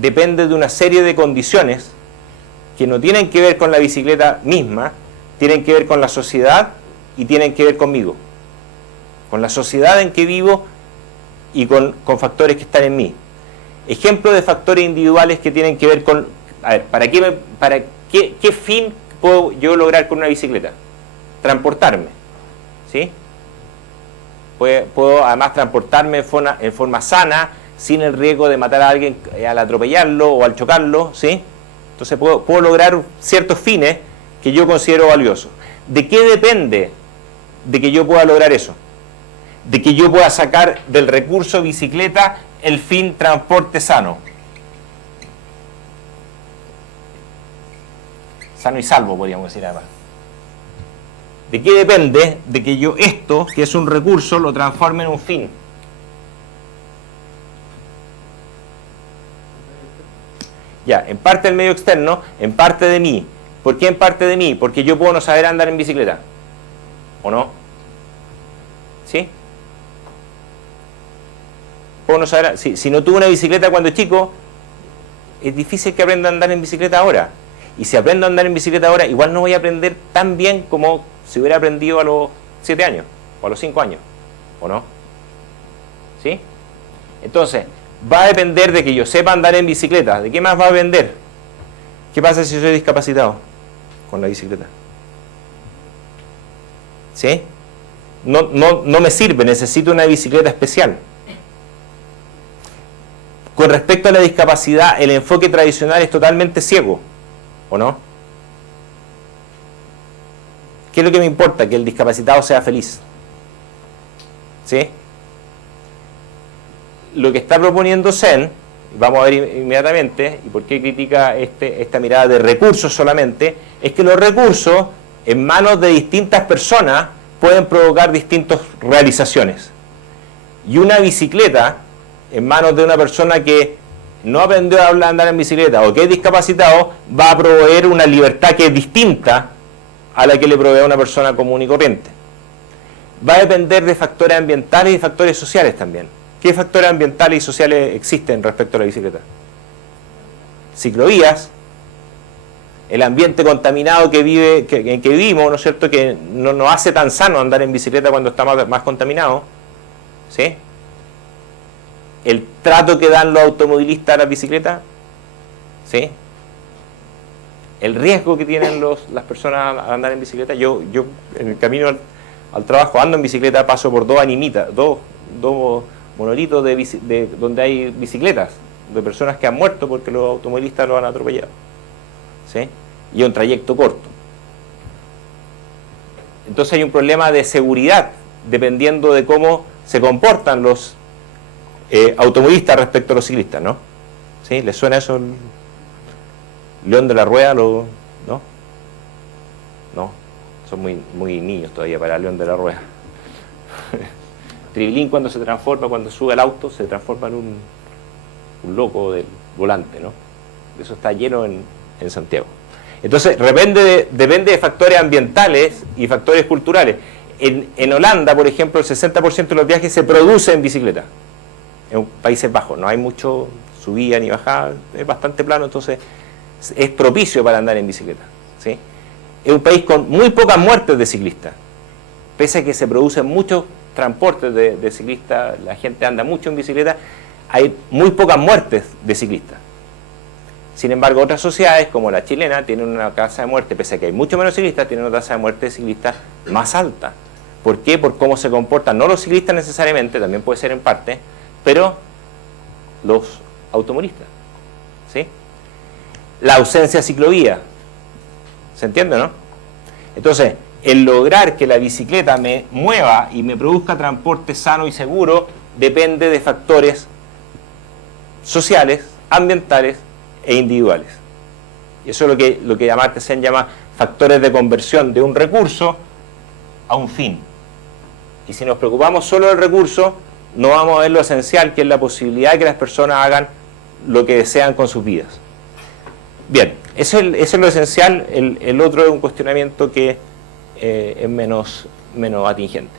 depende de una serie de condiciones que no tienen que ver con la bicicleta misma, tienen que ver con la sociedad y tienen que ver conmigo, con la sociedad en que vivo y con factores que están en mí. Ejemplo de factores individuales que tienen que ver con, a ver, ¿qué fin puedo yo lograr con una bicicleta? Transportarme, ¿sí? Puedo además transportarme en forma sana, sin el riesgo de matar a alguien al atropellarlo o al chocarlo, ¿sí? Entonces puedo lograr ciertos fines que yo considero valiosos. ¿De qué depende de que yo pueda lograr eso? De que yo pueda sacar del recurso bicicleta el fin transporte sano. Sano y salvo, podríamos decir además. ¿De qué depende de que yo esto, que es un recurso, lo transforme en un fin? Ya, en parte del medio externo, en parte de mí. ¿Por qué en parte de mí? Porque yo puedo no saber andar en bicicleta. ¿O no? ¿Sí? Puedo no saber, si no tuve una bicicleta cuando chico, es difícil que aprenda a andar en bicicleta ahora. Y si aprendo a andar en bicicleta ahora, igual no voy a aprender tan bien como si hubiera aprendido a los 7 años o a los 5 años. ¿O no? ¿Sí? Entonces, va a depender de que yo sepa andar en bicicleta. ¿De qué más va a depender? ¿Qué pasa si soy discapacitado con la bicicleta? ¿Sí? No me sirve, necesito una bicicleta especial. Con respecto a la discapacidad, el enfoque tradicional es totalmente ciego, ¿o no? ¿Qué es lo que me importa? Que el discapacitado sea feliz. ¿Sí? Lo que está proponiendo Zen, vamos a ver inmediatamente, y por qué critica esta mirada de recursos solamente, es que los recursos en manos de distintas personas pueden provocar distintas realizaciones. Y una bicicleta en manos de una persona que no aprendió a andar en bicicleta o que es discapacitado, va a proveer una libertad que es distinta a la que le provee a una persona común y corriente. Va a depender de factores ambientales y factores sociales también. ¿Qué factores ambientales y sociales existen respecto a la bicicleta? Ciclovías, el ambiente contaminado en que vivimos, ¿no es cierto?, que no nos hace tan sano andar en bicicleta cuando está más contaminado, ¿sí? El trato que dan los automovilistas a la bicicleta, ¿sí? El riesgo que tienen las personas a andar en bicicleta. Yo en el camino al trabajo ando en bicicleta, paso por dos monolitos donde hay bicicletas de personas que han muerto porque los automovilistas los han atropellado, ¿sí? Y un trayecto corto. Entonces hay un problema de seguridad dependiendo de cómo se comportan los automovilistas respecto a los ciclistas, ¿no? ¿Sí? ¿Les suena eso? León de la Rueda, ¿no? No, son muy niños todavía para León de la Rueda. Tribilín cuando sube al auto, se transforma en un loco del volante, ¿no? Eso está lleno en Santiago. Entonces, depende de factores ambientales y factores culturales. En Holanda, por ejemplo, el 60% de los viajes se produce en bicicleta. En Países Bajos no hay mucho subida ni bajada, es bastante plano, entonces es propicio para andar en bicicleta, ¿sí? Es un país con muy pocas muertes de ciclistas, pese a que se producen muchos transportes de ciclistas, la gente anda mucho en bicicleta, hay muy pocas muertes de ciclistas. Sin embargo, otras sociedades, como la chilena, tienen una tasa de muerte, pese a que hay mucho menos ciclistas, tienen una tasa de muerte de ciclistas más alta. ¿Por qué? Por cómo se comportan, no los ciclistas necesariamente, también puede ser en parte, pero los automovilistas, ¿sí? La ausencia de ciclovía, ¿se entiende, no? Entonces, el lograr que la bicicleta me mueva y me produzca transporte sano y seguro depende de factores sociales, ambientales e individuales. Y eso es lo que Amartya Sen llama factores de conversión de un recurso a un fin. Y si nos preocupamos solo del recurso, no vamos a ver lo esencial, que es la posibilidad de que las personas hagan lo que desean con sus vidas. Bien, eso es lo esencial. El otro es un cuestionamiento que es menos atingente.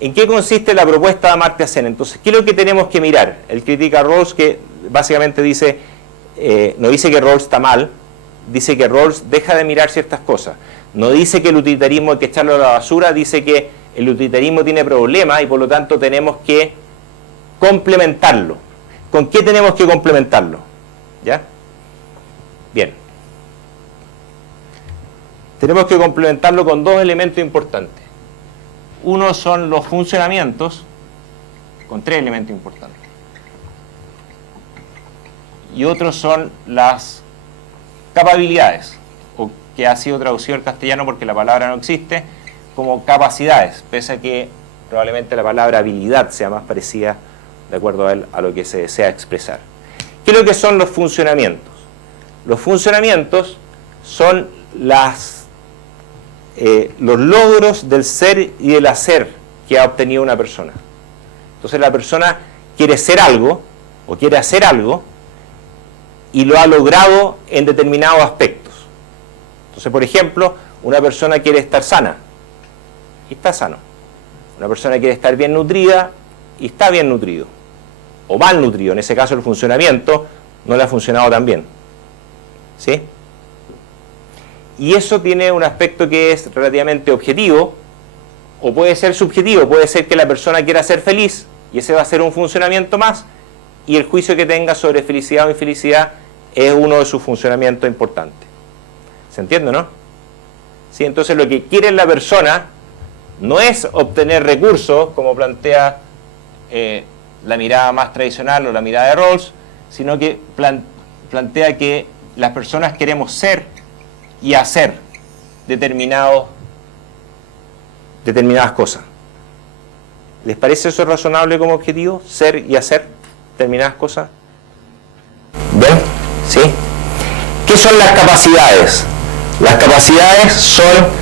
¿En qué consiste la propuesta de Amartya Sen? Entonces, ¿qué es lo que tenemos que mirar? Él critica a Rawls, que básicamente dice, no dice que Rawls está mal, dice que Rawls deja de mirar ciertas cosas. No dice que el utilitarismo hay que echarlo a la basura, dice que el utilitarismo tiene problemas y por lo tanto tenemos que complementarlo. ¿Con qué tenemos que complementarlo? ¿Ya? Bien. Tenemos que complementarlo con dos elementos importantes. Uno son los funcionamientos, con tres elementos importantes. Y otros son las capabilidades, o que ha sido traducido al castellano porque la palabra no existe, como capacidades, pese a que probablemente la palabra habilidad sea más parecida, de acuerdo a él, a lo que se desea expresar. ¿Qué es lo que son los funcionamientos? Los funcionamientos son los logros del ser y del hacer que ha obtenido una persona. Entonces la persona quiere ser algo, o quiere hacer algo, y lo ha logrado en determinados aspectos. Entonces, por ejemplo, una persona quiere estar sana, y está sano. Una persona quiere estar bien nutrida, y está bien nutrido. O mal nutrido, en ese caso el funcionamiento no le ha funcionado tan bien. ¿Sí? Y eso tiene un aspecto que es relativamente objetivo, o puede ser subjetivo, puede ser que la persona quiera ser feliz, y ese va a ser un funcionamiento más, y el juicio que tenga sobre felicidad o infelicidad es uno de sus funcionamientos importantes. ¿Se entiende, no? ¿Sí? Entonces lo que quiere la persona no es obtener recursos, como plantea la mirada más tradicional o la mirada de Rawls, sino que plantea que las personas queremos ser y hacer determinadas cosas. ¿Les parece eso razonable como objetivo? Ser y hacer determinadas cosas. ¿Ven? ¿Sí? ¿Qué son las capacidades? Las capacidades son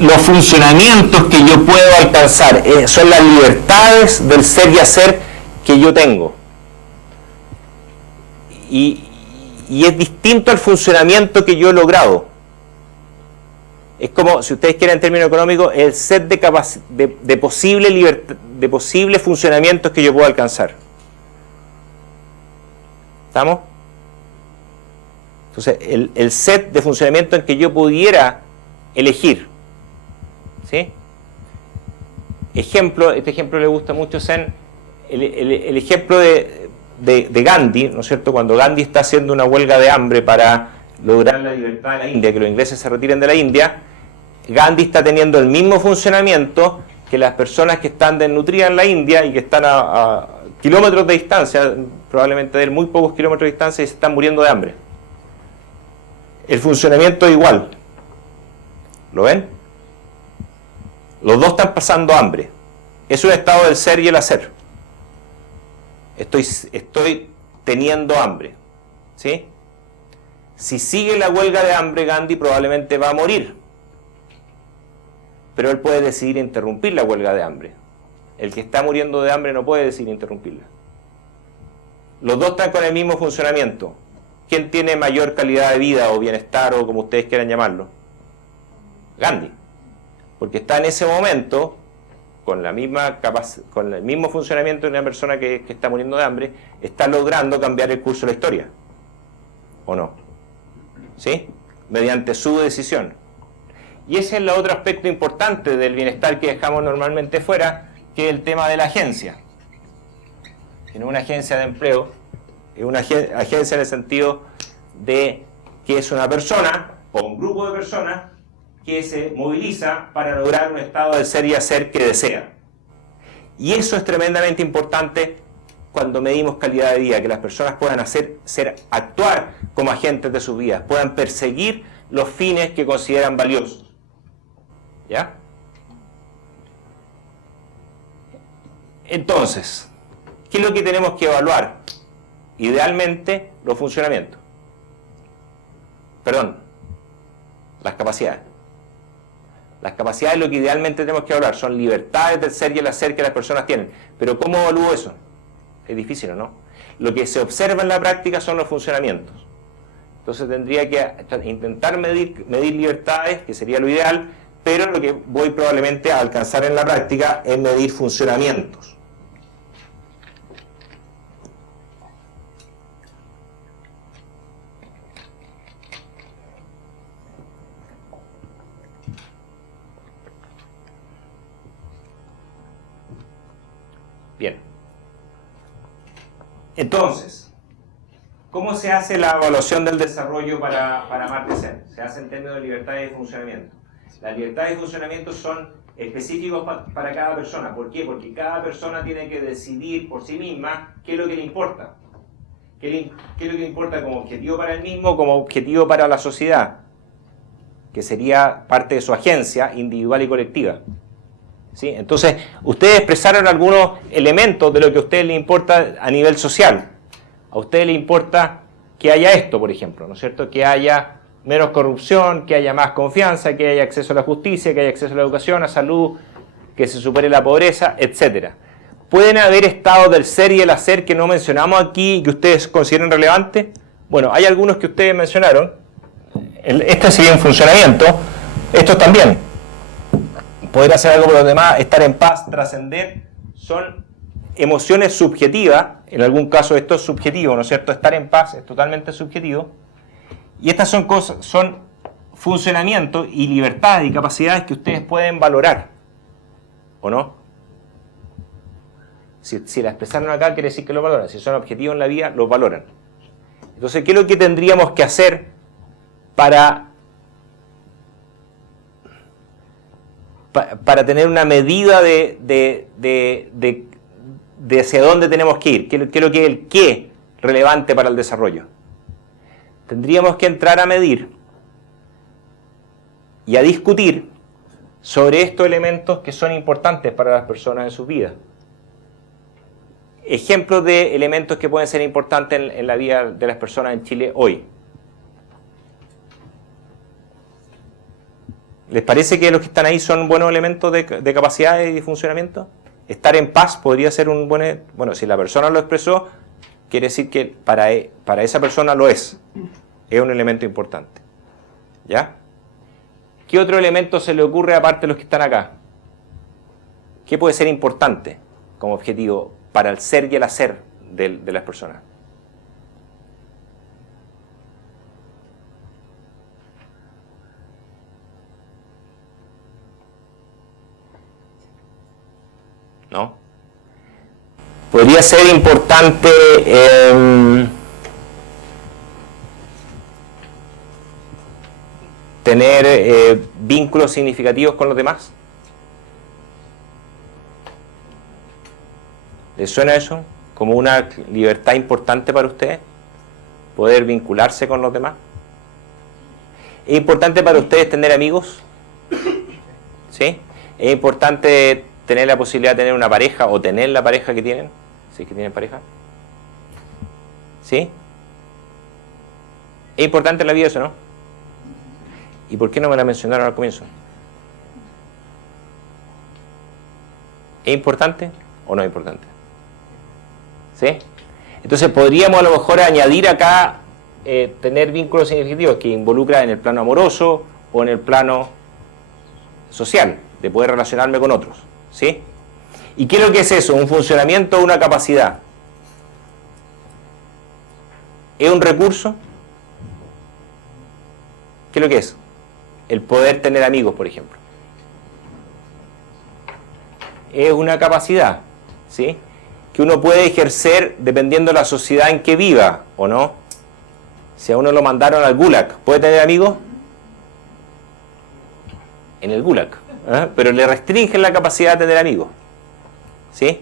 los funcionamientos que yo puedo alcanzar, son las libertades del ser y hacer que yo tengo. Y es distinto al funcionamiento que yo he logrado. Es como, si ustedes quieren en términos económicos, el set de posibles funcionamientos que yo puedo alcanzar. ¿Estamos? Entonces, el set de funcionamiento en que yo pudiera elegir. ¿Sí? Este ejemplo le gusta mucho, Zen, el ejemplo de Gandhi, ¿no es cierto? Cuando Gandhi está haciendo una huelga de hambre para lograr la libertad de la India, que los ingleses se retiren de la India, Gandhi está teniendo el mismo funcionamiento que las personas que están desnutridas en la India y que están a kilómetros de distancia, probablemente de muy pocos kilómetros de distancia, y se están muriendo de hambre. El funcionamiento es igual. ¿Lo ven? Los dos están pasando hambre. Es un estado del ser y el hacer. Estoy teniendo hambre. ¿Sí? Si sigue la huelga de hambre, Gandhi probablemente va a morir. Pero él puede decidir interrumpir la huelga de hambre. El que está muriendo de hambre no puede decidir interrumpirla. Los dos están con el mismo funcionamiento. ¿Quién tiene mayor calidad de vida o bienestar o como ustedes quieran llamarlo? Gandhi. Porque está en ese momento con el mismo funcionamiento de una persona que está muriendo de hambre, está logrando cambiar el curso de la historia. ¿O no? ¿Sí? Mediante su decisión. Y ese es el otro aspecto importante del bienestar que dejamos normalmente fuera, que es el tema de la agencia. Que no es una agencia de empleo, es una agencia en el sentido de que es una persona o un grupo de personas que se moviliza para lograr un estado de ser y hacer que desea. Y eso es tremendamente importante cuando medimos calidad de vida, que las personas puedan actuar como agentes de sus vidas, puedan perseguir los fines que consideran valiosos. ¿Ya? Entonces, ¿qué es lo que tenemos que evaluar? Idealmente, los funcionamientos. Perdón, las capacidades. Las capacidades, lo que idealmente tenemos que evaluar, son libertades del ser y el hacer que las personas tienen. Pero ¿cómo evalúo eso? Es difícil, ¿o no? Lo que se observa en la práctica son los funcionamientos. Entonces tendría que intentar medir libertades, que sería lo ideal, pero lo que voy probablemente a alcanzar en la práctica es medir funcionamientos. Bien. Entonces, ¿cómo se hace la evaluación del desarrollo para Marte Zen? Se hace en términos de libertades de funcionamiento. Las libertades de funcionamiento son específicos para cada persona. ¿Por qué? Porque cada persona tiene que decidir por sí misma qué es lo que le importa. ¿Qué es lo que importa como objetivo para él mismo, como objetivo para la sociedad? Que sería parte de su agencia individual y colectiva. ¿Sí? Entonces, ustedes expresaron algunos elementos de lo que a ustedes les importa a nivel social. A ustedes les importa que haya esto, por ejemplo, ¿no es cierto? Que haya menos corrupción, que haya más confianza, que haya acceso a la justicia, que haya acceso a la educación, a salud, que se supere la pobreza, etc. ¿Pueden haber estados del ser y el hacer que no mencionamos aquí y que ustedes consideren relevantes? Bueno, hay algunos que ustedes mencionaron. Este sería un funcionamiento. Estos también. Poder hacer algo por los demás, estar en paz, trascender, son emociones subjetivas. En algún caso esto es subjetivo, ¿no es cierto? Estar en paz es totalmente subjetivo. Y estas son cosas, son funcionamientos y libertades y capacidades que ustedes pueden valorar. ¿O no? Si la expresaron acá, quiere decir que lo valoran. Si son objetivos en la vida, los valoran. Entonces, ¿qué es lo que tendríamos que hacer para tener una medida de hacia dónde tenemos que ir? ¿Qué es lo que es el qué relevante para el desarrollo? Tendríamos que entrar a medir y a discutir sobre estos elementos que son importantes para las personas en sus vidas. Ejemplos de elementos que pueden ser importantes en la vida de las personas en Chile hoy. ¿Les parece que los que están ahí son buenos elementos de capacidad y funcionamiento? Estar en paz podría ser un buen... Bueno, si la persona lo expresó, quiere decir que para esa persona lo es. Es un elemento importante. ¿Ya? ¿Qué otro elemento se le ocurre aparte de los que están acá? ¿Qué puede ser importante como objetivo para el ser y el hacer de las personas? ¿No? Podría ser importante tener vínculos significativos con los demás. ¿Les suena eso? ¿Como una libertad importante para ustedes? ¿Poder vincularse con los demás? ¿Es importante para ustedes tener amigos? ¿Sí? ¿Es importante tener la posibilidad de tener una pareja o tener la pareja que tienen? ¿Sí que tienen pareja? ¿Sí? ¿Es importante en la vida eso, no? ¿Y por qué no me la mencionaron al comienzo? ¿Es importante o no es importante? ¿Sí? Entonces podríamos a lo mejor añadir acá tener vínculos significativos que involucran en el plano amoroso o en el plano social, de poder relacionarme con otros. ¿Sí? ¿Y qué es lo que es eso? ¿Un funcionamiento o una capacidad? ¿Es un recurso? ¿Qué es lo que es? El poder tener amigos, por ejemplo. Es una capacidad, ¿sí? Que uno puede ejercer dependiendo de la sociedad en que viva, ¿o no? Si a uno lo mandaron al Gulag, ¿puede tener amigos? En el Gulag. Pero le restringen la capacidad de tener amigos. ¿Sí?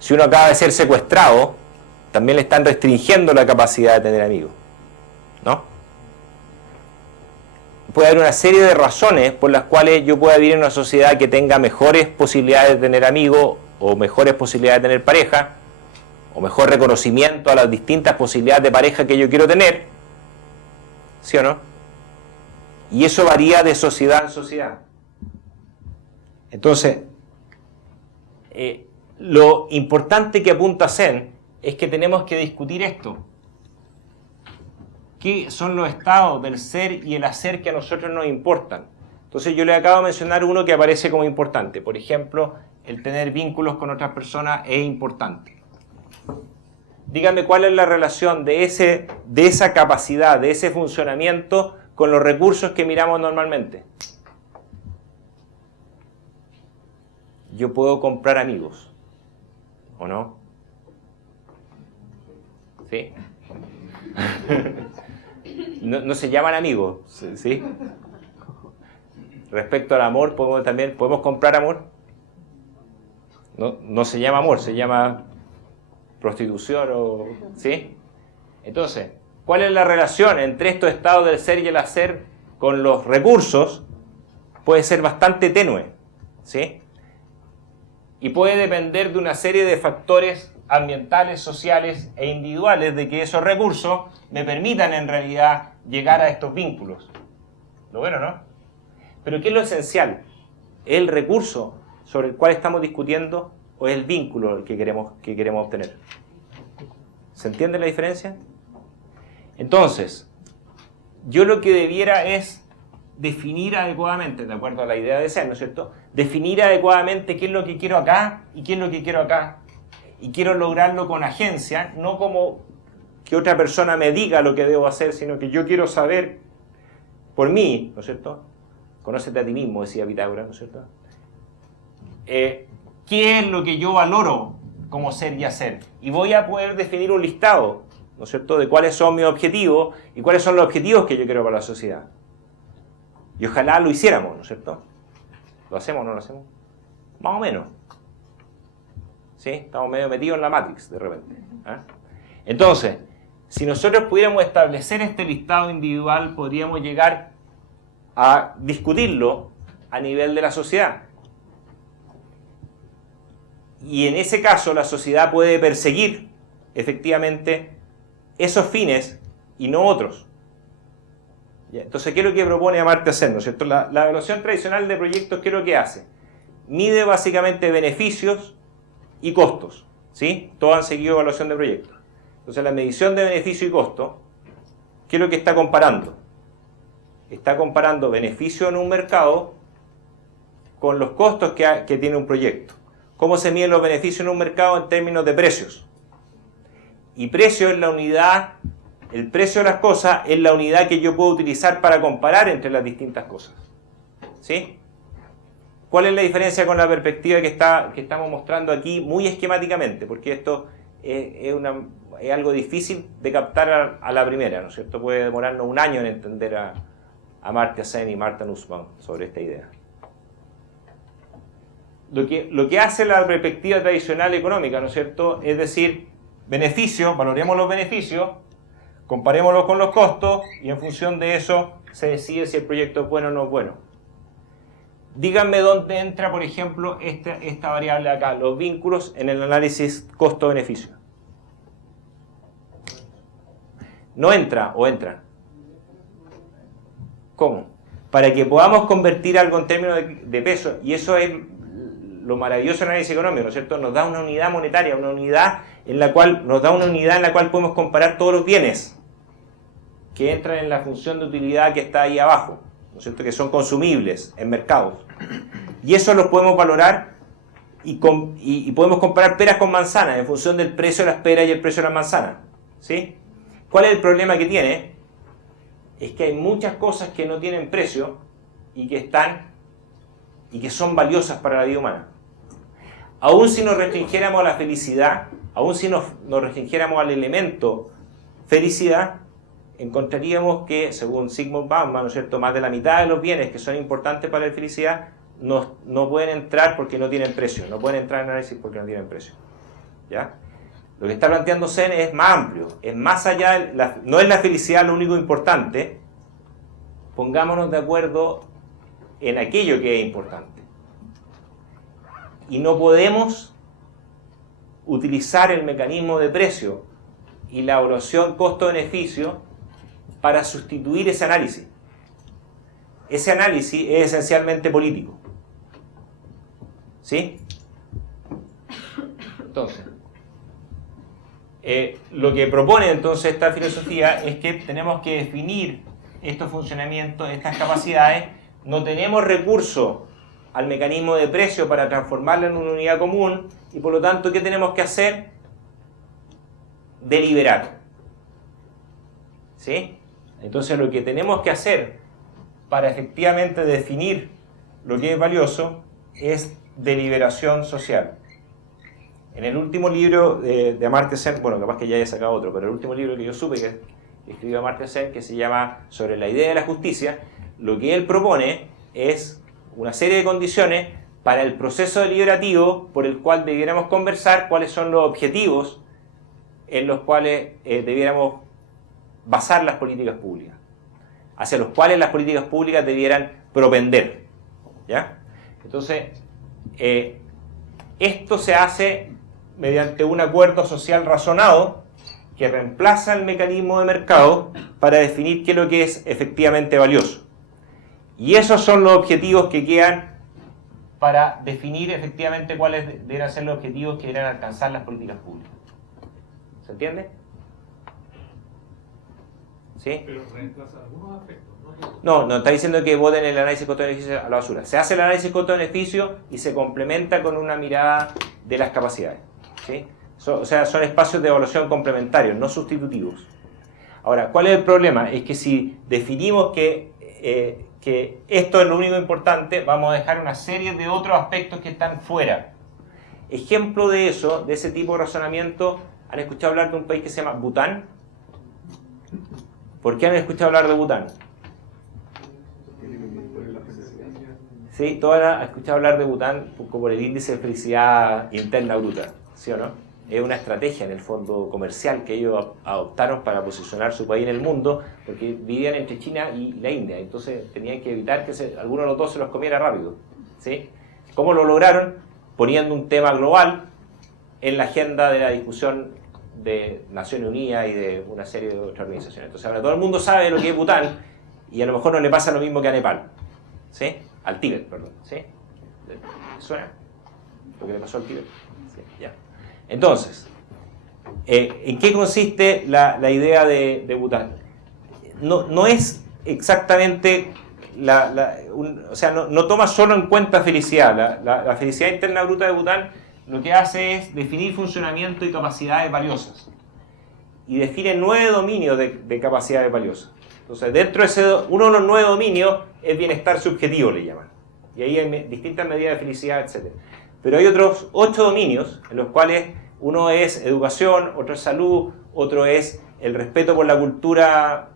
Si uno acaba de ser secuestrado, también le están restringiendo la capacidad de tener amigos. ¿No? Puede haber una serie de razones por las cuales yo pueda vivir en una sociedad que tenga mejores posibilidades de tener amigos, o mejores posibilidades de tener pareja, o mejor reconocimiento a las distintas posibilidades de pareja que yo quiero tener. ¿Sí o no? Y eso varía de sociedad en sociedad. Entonces, lo importante que apunta Zen es que tenemos que discutir esto. ¿Qué son los estados del ser y el hacer que a nosotros nos importan? Entonces yo les acabo de mencionar uno que aparece como importante. Por ejemplo, el tener vínculos con otras personas es importante. Díganme cuál es la relación de esa capacidad, de ese funcionamiento con los recursos que miramos normalmente. Yo puedo comprar amigos, ¿o no? ¿Sí? No se llaman amigos, ¿sí? Respecto al amor, ¿podemos comprar amor? No se llama amor, se llama prostitución, ¿sí? Entonces, ¿cuál es la relación entre estos estados del ser y el hacer con los recursos? Puede ser bastante tenue, ¿sí? Y puede depender de una serie de factores ambientales, sociales e individuales de que esos recursos me permitan en realidad llegar a estos vínculos. Lo bueno, ¿no? Pero ¿qué es lo esencial? ¿Es el recurso sobre el cual estamos discutiendo o es el vínculo el que queremos obtener? ¿Se entiende la diferencia? Entonces, yo lo que debiera es definir adecuadamente, de acuerdo a la idea de ser, ¿no es cierto? Definir adecuadamente qué es lo que quiero acá y qué es lo que quiero acá. Y quiero lograrlo con agencia, no como que otra persona me diga lo que debo hacer, sino que yo quiero saber por mí, ¿no es cierto? Conócete a ti mismo, decía Pitágoras, ¿no es cierto? ¿Qué es lo que yo valoro como ser y hacer? Y voy a poder definir un listado, ¿no es cierto?, de cuáles son mis objetivos y cuáles son los objetivos que yo quiero para la sociedad. Y ojalá lo hiciéramos, ¿no es cierto? ¿Lo hacemos o no lo hacemos? Más o menos. ¿Sí? Estamos medio metidos en la Matrix de repente. ¿Eh? Entonces, si nosotros pudiéramos establecer este listado individual, podríamos llegar a discutirlo a nivel de la sociedad. Y en ese caso, la sociedad puede perseguir efectivamente esos fines y no otros. Entonces, ¿qué es lo que propone Amartya Sen? ¿No es cierto? La evaluación tradicional de proyectos, ¿qué es lo que hace? Mide básicamente beneficios y costos, ¿sí? Todos han seguido evaluación de proyectos. Entonces, la medición de beneficio y costo, ¿qué es lo que está comparando? Está comparando beneficio en un mercado con los costos que tiene un proyecto. ¿Cómo se miden los beneficios en un mercado? En términos de precios. Y precio es la unidad, el precio de las cosas es la unidad que yo puedo utilizar para comparar entre las distintas cosas. ¿Sí? ¿Cuál es la diferencia con la perspectiva que estamos mostrando aquí muy esquemáticamente? Porque esto es algo difícil de captar a la primera, ¿no es cierto? Puede demorarnos un año en entender a Amartya Sen y Martha Nussbaum sobre esta idea. Lo que hace la perspectiva tradicional económica, ¿no es cierto? Es decir, beneficios, valoremos los beneficios, comparémoslos con los costos y en función de eso se decide si el proyecto es bueno o no es bueno. Díganme dónde entra, por ejemplo, esta variable acá, los vínculos en el análisis costo-beneficio. ¿No entra o entra? ¿Cómo? Para que podamos convertir algo en términos de peso, y eso es lo maravilloso del análisis económico, ¿no es cierto? Nos da una unidad monetaria, una unidad en la cual podemos comparar todos los bienes que entran en la función de utilidad que está ahí abajo, ¿no es cierto? Que son consumibles en mercados. Y eso lo podemos valorar y podemos comparar peras con manzanas en función del precio de las peras y el precio de las manzanas. ¿Sí? ¿Cuál es el problema que tiene? Es que hay muchas cosas que no tienen precio y que son valiosas para la vida humana. Aún si nos restringiéramos a la felicidad, aún si nos restringiéramos al elemento felicidad, encontraríamos que, según Zygmunt Bauman, ¿no es cierto?, más de la mitad de los bienes que son importantes para la felicidad no pueden entrar porque no tienen precio, no pueden entrar en análisis porque no tienen precio. ¿Ya? Lo que está planteando Sen es más amplio, es más allá, no es la felicidad lo único importante, pongámonos de acuerdo en aquello que es importante. Y no podemos utilizar el mecanismo de precio y la evaluación costo-beneficio para sustituir ese análisis. Ese análisis es esencialmente político. ¿Sí? Entonces, lo que propone entonces esta filosofía es que tenemos que definir estos funcionamientos, estas capacidades. No tenemos recurso al mecanismo de precio para transformarlo en una unidad común y por lo tanto, ¿qué tenemos que hacer? Deliberar. ¿Sí? Entonces lo que tenemos que hacer para efectivamente definir lo que es valioso es deliberación social. En el último libro de Amartya Sen, bueno, capaz que ya haya sacado otro, pero el último libro que yo supe que escribió Amartya Sen, que se llama Sobre la idea de la justicia, lo que él propone es una serie de condiciones para el proceso deliberativo por el cual debiéramos conversar cuáles son los objetivos en los cuales debiéramos basar las políticas públicas, hacia los cuales las políticas públicas debieran propender, ¿ya? Entonces, esto se hace mediante un acuerdo social razonado que reemplaza el mecanismo de mercado para definir qué es lo que es efectivamente valioso. Y esos son los objetivos que quedan para definir efectivamente cuáles deben ser los objetivos que deben alcanzar las políticas públicas. ¿Se entiende? ¿Sí? Pero reemplaza algunos aspectos, ¿no? No está diciendo que voten el análisis costo-beneficio a la basura. Se hace el análisis costo-beneficio y se complementa con una mirada de las capacidades, ¿sí? O sea, son espacios de evaluación complementarios, no sustitutivos. Ahora, ¿cuál es el problema? Es que si definimos que esto es lo único importante, vamos a dejar una serie de otros aspectos que están fuera. Ejemplo de eso, de ese tipo de razonamiento, ¿han escuchado hablar de un país que se llama Bután? ¿Por qué han escuchado hablar de Bután? Sí, todas han escuchado hablar de Bután por el índice de felicidad interna bruta, ¿sí o no? Es una estrategia en el fondo comercial que ellos adoptaron para posicionar su país en el mundo, porque vivían entre China y la India, entonces tenían que evitar que alguno de los dos se los comiera rápido, ¿sí? ¿Cómo lo lograron? Poniendo un tema global en la agenda de la discusión de Naciones Unidas y de una serie de otras organizaciones. Entonces ahora todo el mundo sabe lo que es Bután y a lo mejor no le pasa lo mismo que a Nepal, ¿sí? Al Tíbet, perdón, ¿sí? ¿Suena? Lo que le pasó al Tíbet. Sí, ya. Entonces, ¿en qué consiste la idea de Bután? No es exactamente, o sea, no toma solo en cuenta felicidad. La felicidad interna bruta de Bután lo que hace es definir funcionamiento y capacidades valiosas. Y define 9 dominios de capacidades valiosas. Entonces, dentro de uno de los 9 dominios es bienestar subjetivo, le llaman. Y ahí hay distintas medidas de felicidad, etc. Pero hay otros 8 dominios en los cuales uno es educación, otro es salud, otro es el respeto por la cultura,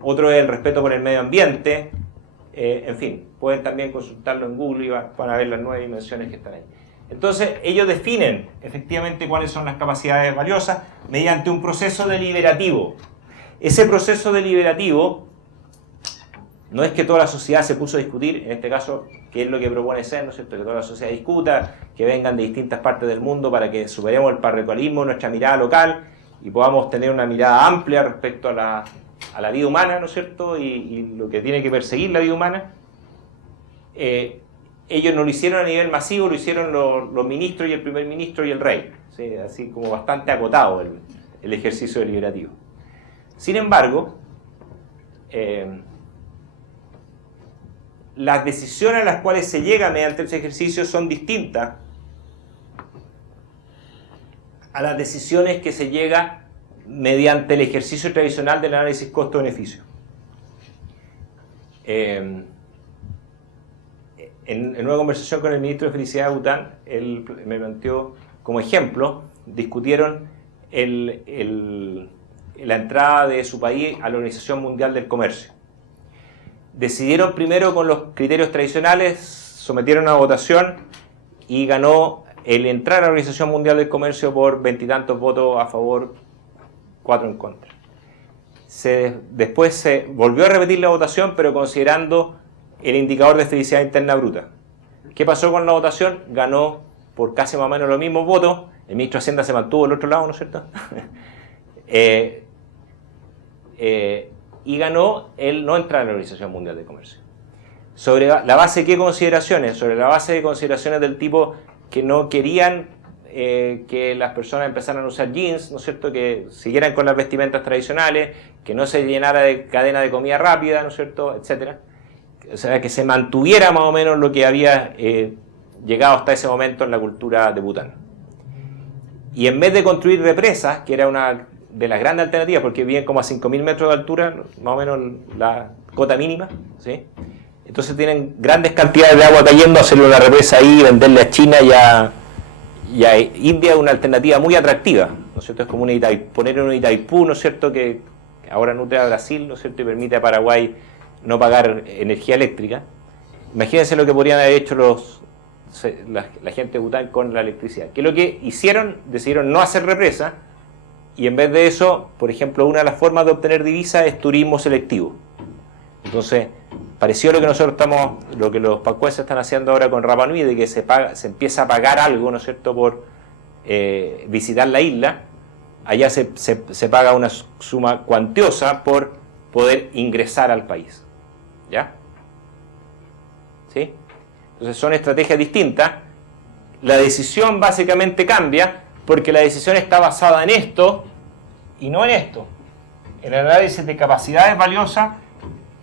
otro es el respeto por el medio ambiente, en fin, pueden también consultarlo en Google y van a ver las 9 dimensiones que están ahí. Entonces, ellos definen efectivamente cuáles son las capacidades valiosas mediante un proceso deliberativo. Ese proceso deliberativo no es que toda la sociedad se puso a discutir, en este caso, qué es lo que propone ser, ¿no es cierto? Que toda la sociedad discuta, que vengan de distintas partes del mundo para que superemos el parroquialismo, nuestra mirada local y podamos tener una mirada amplia respecto a la vida humana, ¿no es cierto? Y lo que tiene que perseguir la vida humana. Ellos no lo hicieron a nivel masivo, lo hicieron los ministros y el primer ministro y el rey, ¿sí? Así como bastante acotado el ejercicio deliberativo. Sin embargo, las decisiones a las cuales se llega mediante ese ejercicio son distintas a las decisiones que se llega mediante el ejercicio tradicional del análisis costo-beneficio. En una conversación con el ministro de Felicidad de Bután, él me planteó como ejemplo, discutieron la entrada de su país a la Organización Mundial del Comercio. Decidieron primero con los criterios tradicionales, sometieron a votación y ganó el entrar a la Organización Mundial del Comercio por 20 y tantos votos a favor, 4 en contra. Después se volvió a repetir la votación, pero considerando el indicador de felicidad interna bruta. ¿Qué pasó con la votación? Ganó por casi más o menos los mismos votos. El ministro de Hacienda se mantuvo al otro lado, ¿no es cierto? Y ganó el no entrar a la Organización Mundial de Comercio. ¿Sobre la base de qué consideraciones? Sobre la base de consideraciones del tipo que no querían que las personas empezaran a usar jeans, ¿no es cierto? Que siguieran con las vestimentas tradicionales, que no se llenara de cadena de comida rápida, ¿no es cierto? Etcétera. O sea, que se mantuviera más o menos lo que había llegado hasta ese momento en la cultura de Bután. Y en vez de construir represas, que era una de las grandes alternativas, porque viven como a 5.000 metros de altura, más o menos la cota mínima, ¿sí? Entonces tienen grandes cantidades de agua cayendo, hacerle una represa ahí, venderle a China y a India es una alternativa muy atractiva, ¿no es cierto? Es como poner un Itaipú, ¿no es cierto?, que ahora nutre a Brasil, ¿no es cierto?, y permite a Paraguay no pagar energía eléctrica. Imagínense lo que podrían haber hecho la gente de Bután con la electricidad. ¿Qué es lo que hicieron? Decidieron no hacer represa y en vez de eso, por ejemplo, una de las formas de obtener divisas es turismo selectivo. Entonces, parecido a lo que lo que los pacueses están haciendo ahora con Rapa Nui, de que se empieza a pagar algo, ¿no es cierto?, por visitar la isla. Allá se paga una suma cuantiosa por poder ingresar al país. ¿Ya? ¿Sí? Entonces son estrategias distintas. La decisión básicamente cambia porque la decisión está basada en esto y no en esto. El análisis de capacidades valiosas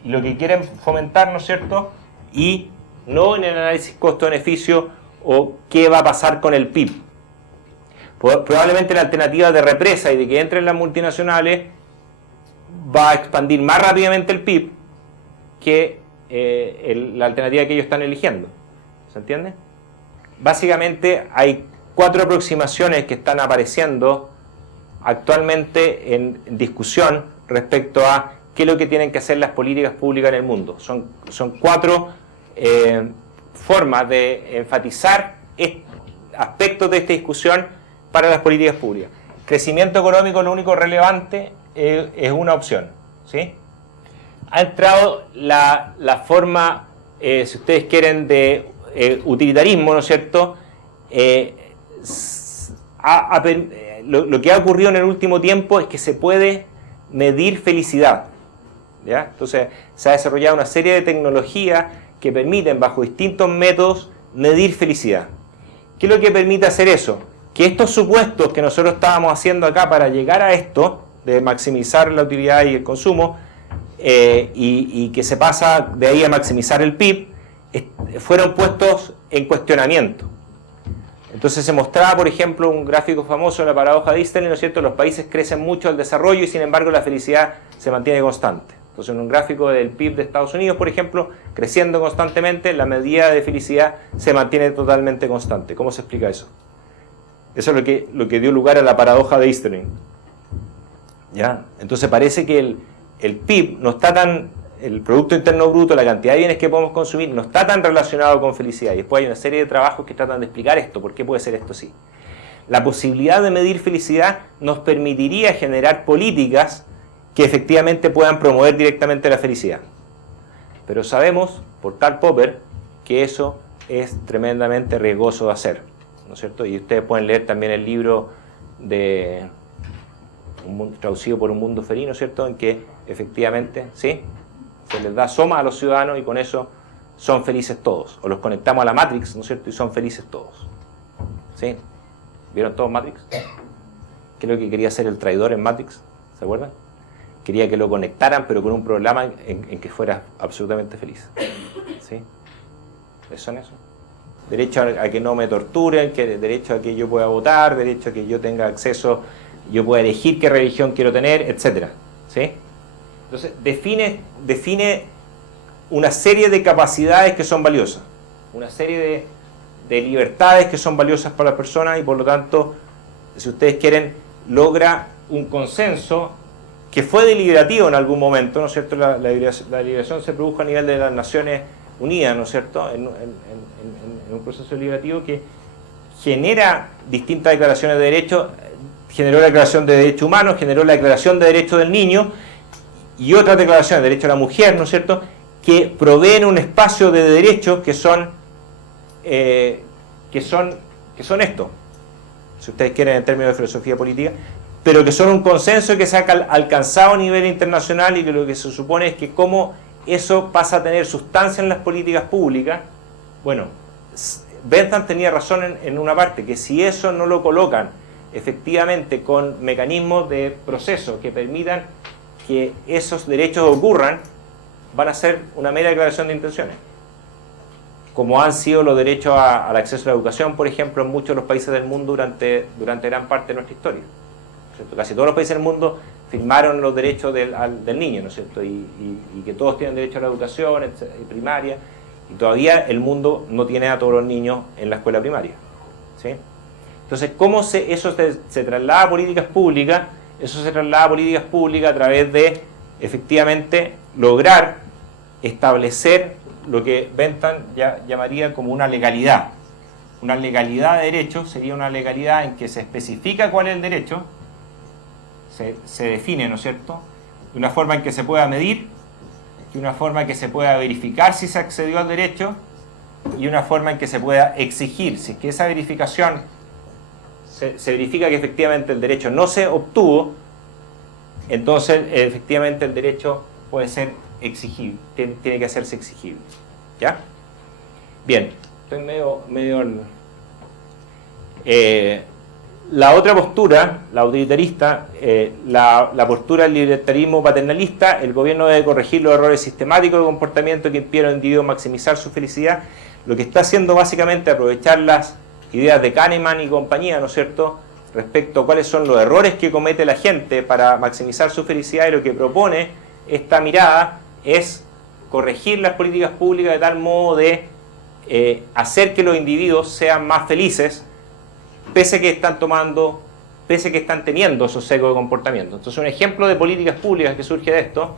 y lo que quieren fomentar, ¿no es cierto? Y no en el análisis costo-beneficio o qué va a pasar con el PIB. Probablemente la alternativa de represa y de que entren las multinacionales va a expandir más rápidamente el PIB que la alternativa que ellos están eligiendo. ¿Se entiende? Básicamente hay 4 aproximaciones que están apareciendo actualmente en discusión respecto a qué es lo que tienen que hacer las políticas públicas en el mundo. Son 4 formas de enfatizar aspectos de esta discusión para las políticas públicas. Crecimiento económico, lo único relevante, es una opción, ¿sí? Ha entrado la forma, si ustedes quieren, de utilitarismo, ¿no es cierto? Lo que ha ocurrido en el último tiempo es que se puede medir felicidad, ¿ya? Entonces se ha desarrollado una serie de tecnologías que permiten, bajo distintos métodos, medir felicidad. ¿Qué es lo que permite hacer eso? Que estos supuestos que nosotros estábamos haciendo acá para llegar a esto, de maximizar la utilidad y el consumo, y que se pasa de ahí a maximizar el PIB, fueron puestos en cuestionamiento. Entonces se mostraba, por ejemplo, un gráfico famoso, la paradoja de Easterlin, ¿no es cierto? Los países crecen mucho al desarrollo y sin embargo la felicidad se mantiene constante. Entonces en un gráfico del PIB de Estados Unidos, por ejemplo, creciendo constantemente, la medida de felicidad se mantiene totalmente constante. ¿Cómo se explica eso? Eso es lo que dio lugar a la paradoja de Easterlin. ¿Ya? Entonces parece que el PIB no está el Producto Interno Bruto, la cantidad de bienes que podemos consumir, no está tan relacionado con felicidad. Y después hay una serie de trabajos que tratan de explicar esto, por qué puede ser esto así. La posibilidad de medir felicidad nos permitiría generar políticas que efectivamente puedan promover directamente la felicidad. Pero sabemos, por Karl Popper, que eso es tremendamente riesgoso de hacer, ¿no es cierto? Y ustedes pueden leer también el libro traducido por Un Mundo Feliz, ¿no es cierto?, en que efectivamente, ¿sí?, se les da soma a los ciudadanos y con eso son felices todos. O los conectamos a la Matrix, ¿no es cierto?, y son felices todos. ¿Sí? ¿Vieron todos Matrix? ¿Qué es lo que quería hacer el traidor en Matrix? ¿Se acuerdan? Quería que lo conectaran, pero con un programa en que fuera absolutamente feliz. ¿Sí? ¿Son eso? Derecho a que no me torturen, derecho a que yo pueda votar, derecho a que yo tenga acceso, yo pueda elegir qué religión quiero tener, etc. ¿Sí? Entonces, define una serie de capacidades que son valiosas, una serie de libertades que son valiosas para las personas y por lo tanto, si ustedes quieren, logra un consenso que fue deliberativo en algún momento, ¿no es cierto? La liberación se produjo a nivel de las Naciones Unidas, ¿no es cierto?, en un proceso deliberativo que genera distintas declaraciones de derechos, generó la Declaración de Derechos Humanos, generó la Declaración de Derechos del Niño y otras declaraciones de Derecho a la Mujer, ¿no es cierto?, que proveen un espacio de derechos que son esto, si ustedes quieren en términos de filosofía política, pero que son un consenso que se ha alcanzado a nivel internacional y que lo que se supone es que cómo eso pasa a tener sustancia en las políticas públicas. Bueno, Bentham tenía razón en una parte, que si eso no lo colocan efectivamente con mecanismos de proceso que permitan que esos derechos ocurran, van a ser una mera declaración de intenciones, como han sido los derechos al acceso a la educación, por ejemplo, en muchos de los países del mundo durante gran parte de nuestra historia, ¿cierto? Casi todos los países del mundo firmaron los derechos del niño, ¿no es cierto? Y que todos tienen derecho a la educación primaria, y todavía el mundo no tiene a todos los niños en la escuela primaria, ¿sí? Entonces, ¿cómo eso se traslada a políticas públicas? Eso se traslada a políticas públicas a través de, efectivamente, lograr establecer lo que Bentham llamaría como una legalidad. Una legalidad de derecho sería una legalidad en que se especifica cuál es el derecho, se define, ¿no es cierto?, de una forma en que se pueda medir, de una forma en que se pueda verificar si se accedió al derecho y una forma en que se pueda exigir. Si es que esa verificación se verifica que efectivamente el derecho no se obtuvo, entonces efectivamente el derecho puede ser exigible, tiene que hacerse exigible. ¿Ya? Bien, estoy medio la otra postura, la utilitarista, la postura del libertarismo paternalista. El gobierno debe corregir los errores sistemáticos de comportamiento que impiden al individuo maximizar su felicidad. Lo que está haciendo básicamente es aprovechar las ideas de Kahneman y compañía, ¿no es cierto?, respecto a cuáles son los errores que comete la gente para maximizar su felicidad, y lo que propone esta mirada es corregir las políticas públicas de tal modo de hacer que los individuos sean más felices, pese que están teniendo esos sesgos de comportamiento. Entonces, un ejemplo de políticas públicas que surge de esto,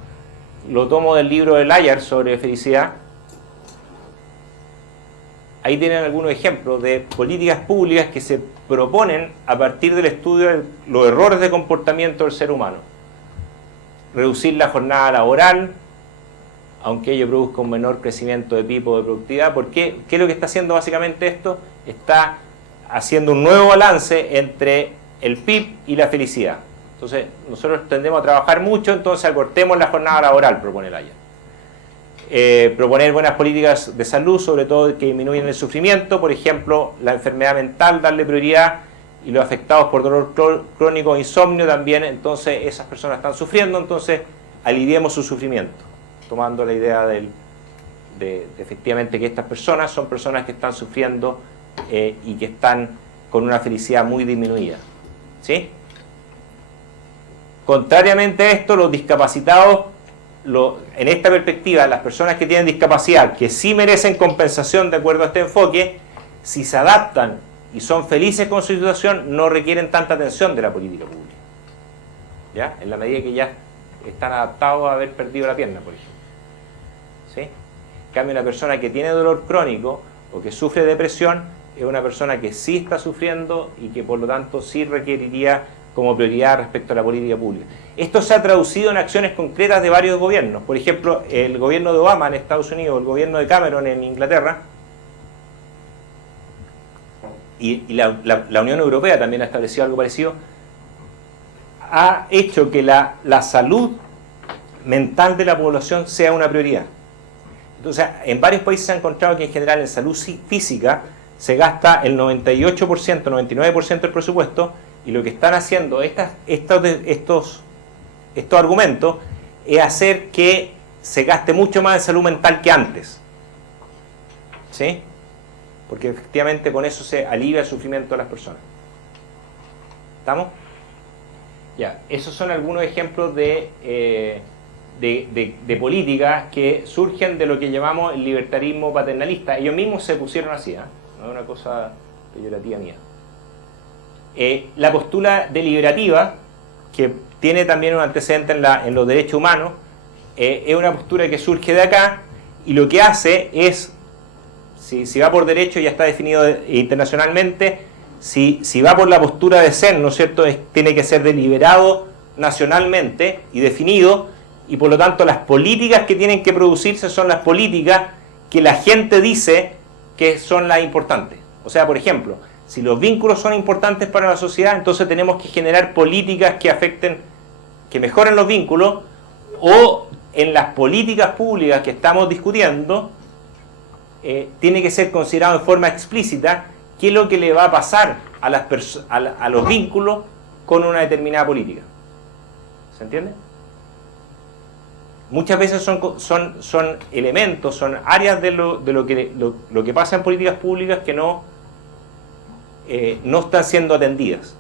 lo tomo del libro de Layard sobre felicidad. Ahí tienen algunos ejemplos de políticas públicas que se proponen a partir del estudio de los errores de comportamiento del ser humano. Reducir la jornada laboral, aunque ello produzca un menor crecimiento de PIB o de productividad. ¿Por qué? ¿Qué es lo que está haciendo básicamente esto? Está haciendo un nuevo balance entre el PIB y la felicidad. Entonces, nosotros tendemos a trabajar mucho, entonces acortemos la jornada laboral, propone Layard. Proponer buenas políticas de salud, sobre todo que disminuyan el sufrimiento, por ejemplo, la enfermedad mental, darle prioridad, y los afectados por dolor crónico, insomnio también. Entonces esas personas están sufriendo, entonces aliviemos su sufrimiento, tomando la idea de efectivamente que estas personas son personas que están sufriendo y que están con una felicidad muy disminuida, ¿sí? Contrariamente a esto, los discapacitados, en esta perspectiva, las personas que tienen discapacidad, que sí merecen compensación de acuerdo a este enfoque, si se adaptan y son felices con su situación, no requieren tanta atención de la política pública, ¿ya? En la medida que ya están adaptados a haber perdido la pierna, por ejemplo, ¿sí? En cambio, una persona que tiene dolor crónico o que sufre depresión es una persona que sí está sufriendo y que por lo tanto sí requeriría como prioridad respecto a la política pública. Esto se ha traducido en acciones concretas de varios gobiernos. Por ejemplo, el gobierno de Obama en Estados Unidos, el gobierno de Cameron en Inglaterra, y la Unión Europea también ha establecido algo parecido, ha hecho que la salud mental de la población sea una prioridad. Entonces, en varios países se ha encontrado que en general en salud física se gasta el 98%, 99% del presupuesto, y lo que están haciendo estos argumentos es hacer que se gaste mucho más en salud mental que antes, ¿sí? Porque efectivamente con eso se alivia el sufrimiento de las personas. ¿Estamos? Ya, esos son algunos ejemplos de políticas que surgen de lo que llamamos el libertarismo paternalista. Ellos mismos se pusieron así, no es una cosa peyorativa mía. La postura deliberativa, que tiene también un antecedente en los derechos humanos, es una postura que surge de acá, y lo que hace es, si va por derecho ya está definido internacionalmente, si va por la postura de ser, ¿no es cierto?, tiene que ser deliberado nacionalmente y definido, y por lo tanto las políticas que tienen que producirse son las políticas que la gente dice que son las importantes. O sea, por ejemplo, si los vínculos son importantes para la sociedad, entonces tenemos que generar políticas que afecten, que mejoren los vínculos, o en las políticas públicas que estamos discutiendo, tiene que ser considerado en forma explícita qué es lo que le va a pasar a los vínculos con una determinada política. ¿Se entiende? Muchas veces son elementos, son áreas de lo que pasa en políticas públicas que no están siendo atendidas.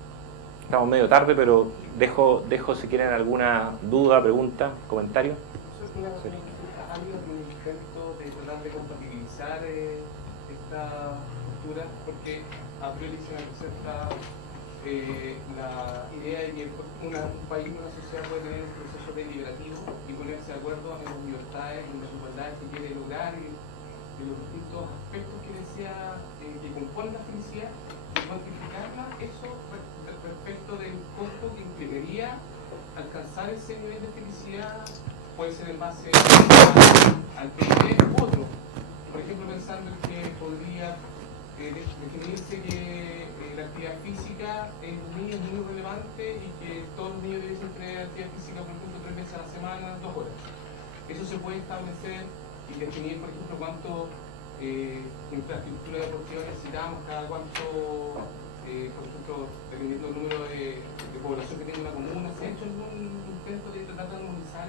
Estamos medio tarde, pero dejo si quieren alguna duda, pregunta, comentario. ¿Ha habido un intento de tratar de compatibilizar esta postura? Porque a priori se presenta la idea de que un país, una sociedad puede tener un proceso deliberativo y ponerse de acuerdo en las libertades y las igualdades que quiere lograr y los distintos aspectos que decía que componen la felicidad, y cuantificarla, eso respecto del costo que implicaría alcanzar ese nivel de felicidad puede ser en base al PIB u otro. Por ejemplo, pensando en que podría definirse que la actividad física en los niños es muy relevante y que todos los niños deben tener actividad física, por ejemplo, 3 veces a la semana, 2 horas. Eso se puede establecer y definir, por ejemplo, cuánto infraestructura deportiva necesitamos, cada cuánto, por ejemplo, dependiendo del número de población que tenga una comuna. ¿Se ha hecho algún intento de tratar de armonizar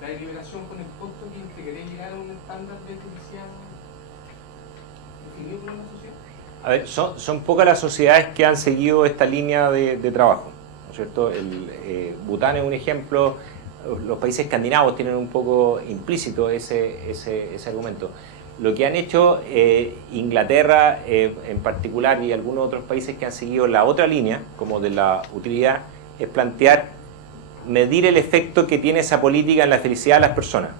la deliberación con el costo que implicaría llegar a un estándar de felicidad definido por una sociedad? A ver, son pocas las sociedades que han seguido esta línea de trabajo, ¿no es cierto? Bután es un ejemplo. Los países escandinavos tienen un poco implícito ese argumento. Lo que han hecho Inglaterra en particular y algunos otros países que han seguido la otra línea, como de la utilidad, es plantear, medir el efecto que tiene esa política en la felicidad de las personas.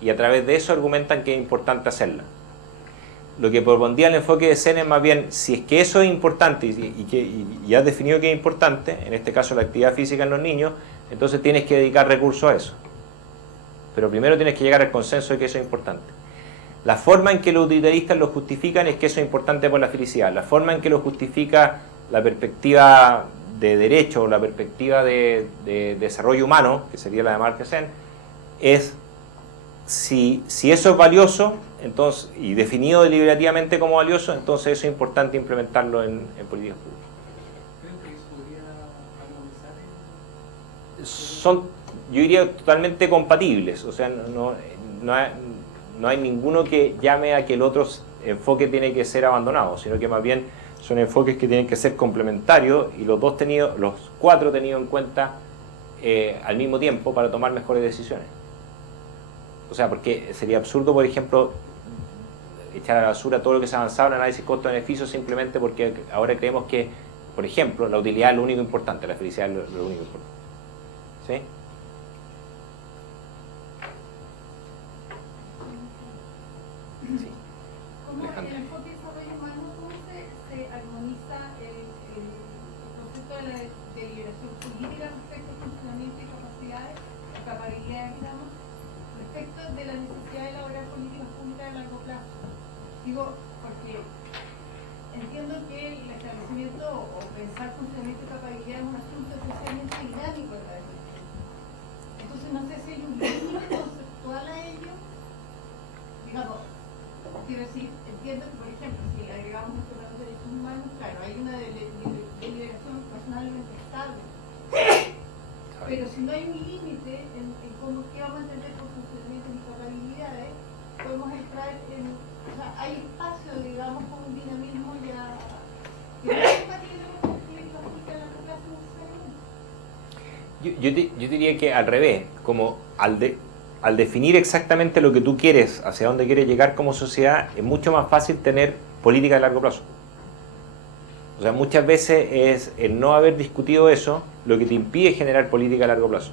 Y a través de eso argumentan que es importante hacerla. Lo que propondría el enfoque de CEN es más bien, si es que eso es importante y has definido que es importante, en este caso la actividad física en los niños, entonces tienes que dedicar recursos a eso. Pero primero tienes que llegar al consenso de que eso es importante. La forma en que los utilitaristas lo justifican es que eso es importante por la felicidad. La forma en que lo justifica la perspectiva de derecho o la perspectiva de desarrollo humano, que sería la de Amartya Sen, es si eso es valioso, entonces, y definido deliberativamente como valioso, entonces eso es importante implementarlo en políticas públicas. Creo que eso podría armonizar Son, yo diría, totalmente compatibles. O sea, no hay ninguno que llame a que el otro enfoque tiene que ser abandonado, sino que más bien son enfoques que tienen que ser complementarios y los cuatro tenidos en cuenta al mismo tiempo para tomar mejores decisiones. O sea, porque sería absurdo, por ejemplo, echar a la basura todo lo que se ha avanzado en análisis costo-beneficio simplemente porque ahora creemos que, por ejemplo, la utilidad es lo único importante, la felicidad es lo único importante. ¿Sí? ¿Cómo en el enfoque de desarrollo humano, cómo se armoniza el concepto de la deliberación política respecto al funcionamiento y capacidades, capacidades, digamos, respecto de la necesidad de elaborar políticas públicas a largo plazo? Digo, porque entiendo que el establecimiento o pensar funcionamiento y capacidad es un asunto especialmente dinámico en la definición. Entonces no sé si hay un límite conceptual a ello. Digamos, quiero decir, entiendo que, por ejemplo, si agregamos esto a los derechos humanos, claro, hay una deliberación razonablemente estable. Pero si no hay un límite en cómo qué vamos a entender por funcionamiento y capacidades, podemos entrar en... O sea, hay espacio, digamos, con un dinamismo ya... que no es compatible con la política pública de largo plazo necesariamente. Yo diría que al revés, como al definir exactamente lo que tú quieres, hacia dónde quieres llegar como sociedad, es mucho más fácil tener política de largo plazo. O sea, muchas veces es el no haber discutido eso lo que te impide generar política a largo plazo.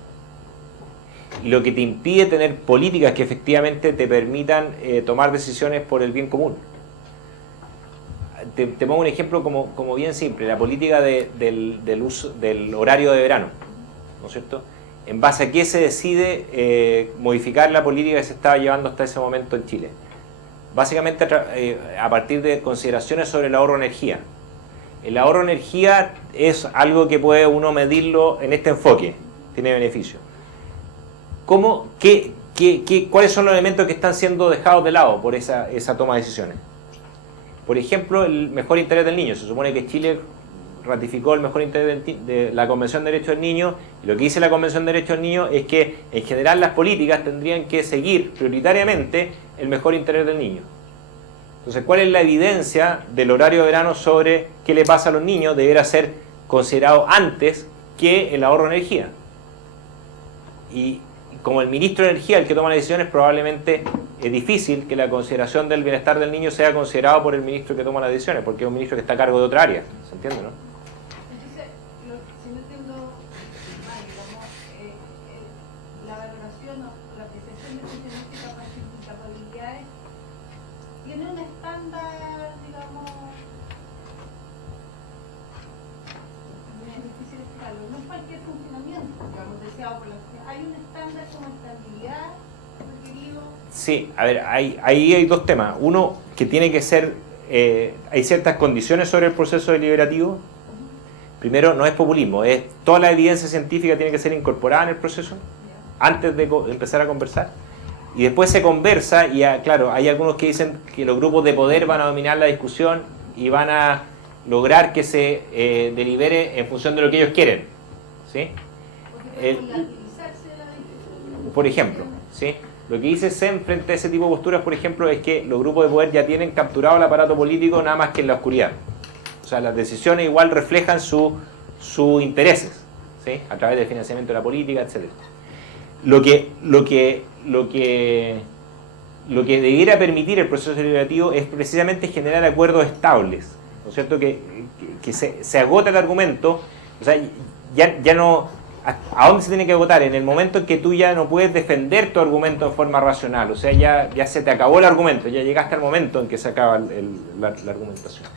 Y lo que te impide tener políticas que efectivamente te permitan tomar decisiones por el bien común. Te pongo un ejemplo como bien simple, la política del horario de verano, ¿no es cierto? ¿En base a qué se decide modificar la política que se estaba llevando hasta ese momento en Chile? Básicamente a partir de consideraciones sobre el ahorro de energía. El ahorro de energía es algo que puede uno medirlo en este enfoque, tiene beneficio. ¿Cuáles son los elementos que están siendo dejados de lado por esa toma de decisiones? Por ejemplo, el mejor interés del niño. Se supone que Chile ratificó el mejor interés de la Convención de Derechos del Niño, y lo que dice la Convención de Derechos del Niño es que en general las políticas tendrían que seguir prioritariamente el mejor interés del niño. Entonces, ¿cuál es la evidencia del horario de verano sobre qué le pasa a los niños? Deberá ser considerado antes que el ahorro de energía. Y como el ministro de Energía, el que toma las decisiones, probablemente es difícil que la consideración del bienestar del niño sea considerado por el ministro que toma las decisiones, porque es un ministro que está a cargo de otra área. ¿Se entiende, no? Entonces, si no entiendo mal, digamos, la valoración o la apreciación de funcionamiento y capacidades tiene un estándar, digamos, es difícil explicarlo, no es cualquier funcionamiento. planteado por la sociedad. ¿Hay un estándar como estabilidad requerido? Sí, a ver, ahí hay dos temas. Uno, que tiene que ser, hay ciertas condiciones sobre el proceso deliberativo. Primero, no es populismo, es toda la evidencia científica tiene que ser incorporada en el proceso antes de empezar a conversar. Y después se conversa y, claro, hay algunos que dicen que los grupos de poder van a dominar la discusión y van a lograr que se delibere en función de lo que ellos quieren. ¿Sí? Por ejemplo, ¿sí? Lo que dice SEM frente a ese tipo de posturas, por ejemplo, es que los grupos de poder ya tienen capturado el aparato político nada más que en la oscuridad. O sea, las decisiones igual reflejan sus intereses, ¿sí? A través del financiamiento de la política, etc. Lo que debiera permitir el proceso deliberativo es precisamente generar acuerdos estables, ¿no es cierto? Que se agota el argumento, o sea, ya no... ¿A dónde se tiene que agotar? En el momento en que tú ya no puedes defender tu argumento de forma racional, o sea, ya se te acabó el argumento, ya llegaste al momento en que se acaba la argumentación.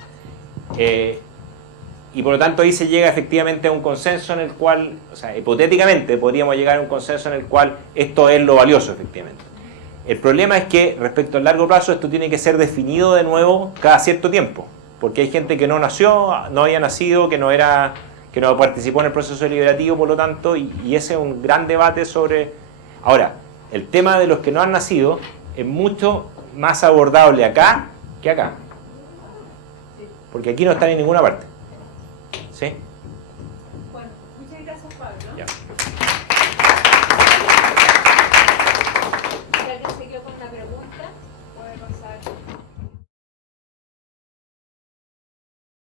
Y por lo tanto ahí se llega efectivamente a un consenso en el cual, o sea, hipotéticamente podríamos llegar a un consenso en el cual esto es lo valioso efectivamente. El problema es que respecto al largo plazo esto tiene que ser definido de nuevo cada cierto tiempo, porque hay gente que no nació, no había nacido, que no participó en el proceso deliberativo, por lo tanto, y ese es un gran debate sobre... Ahora, el tema de los que no han nacido es mucho más abordable acá que acá, porque aquí no están en ninguna parte, ¿sí?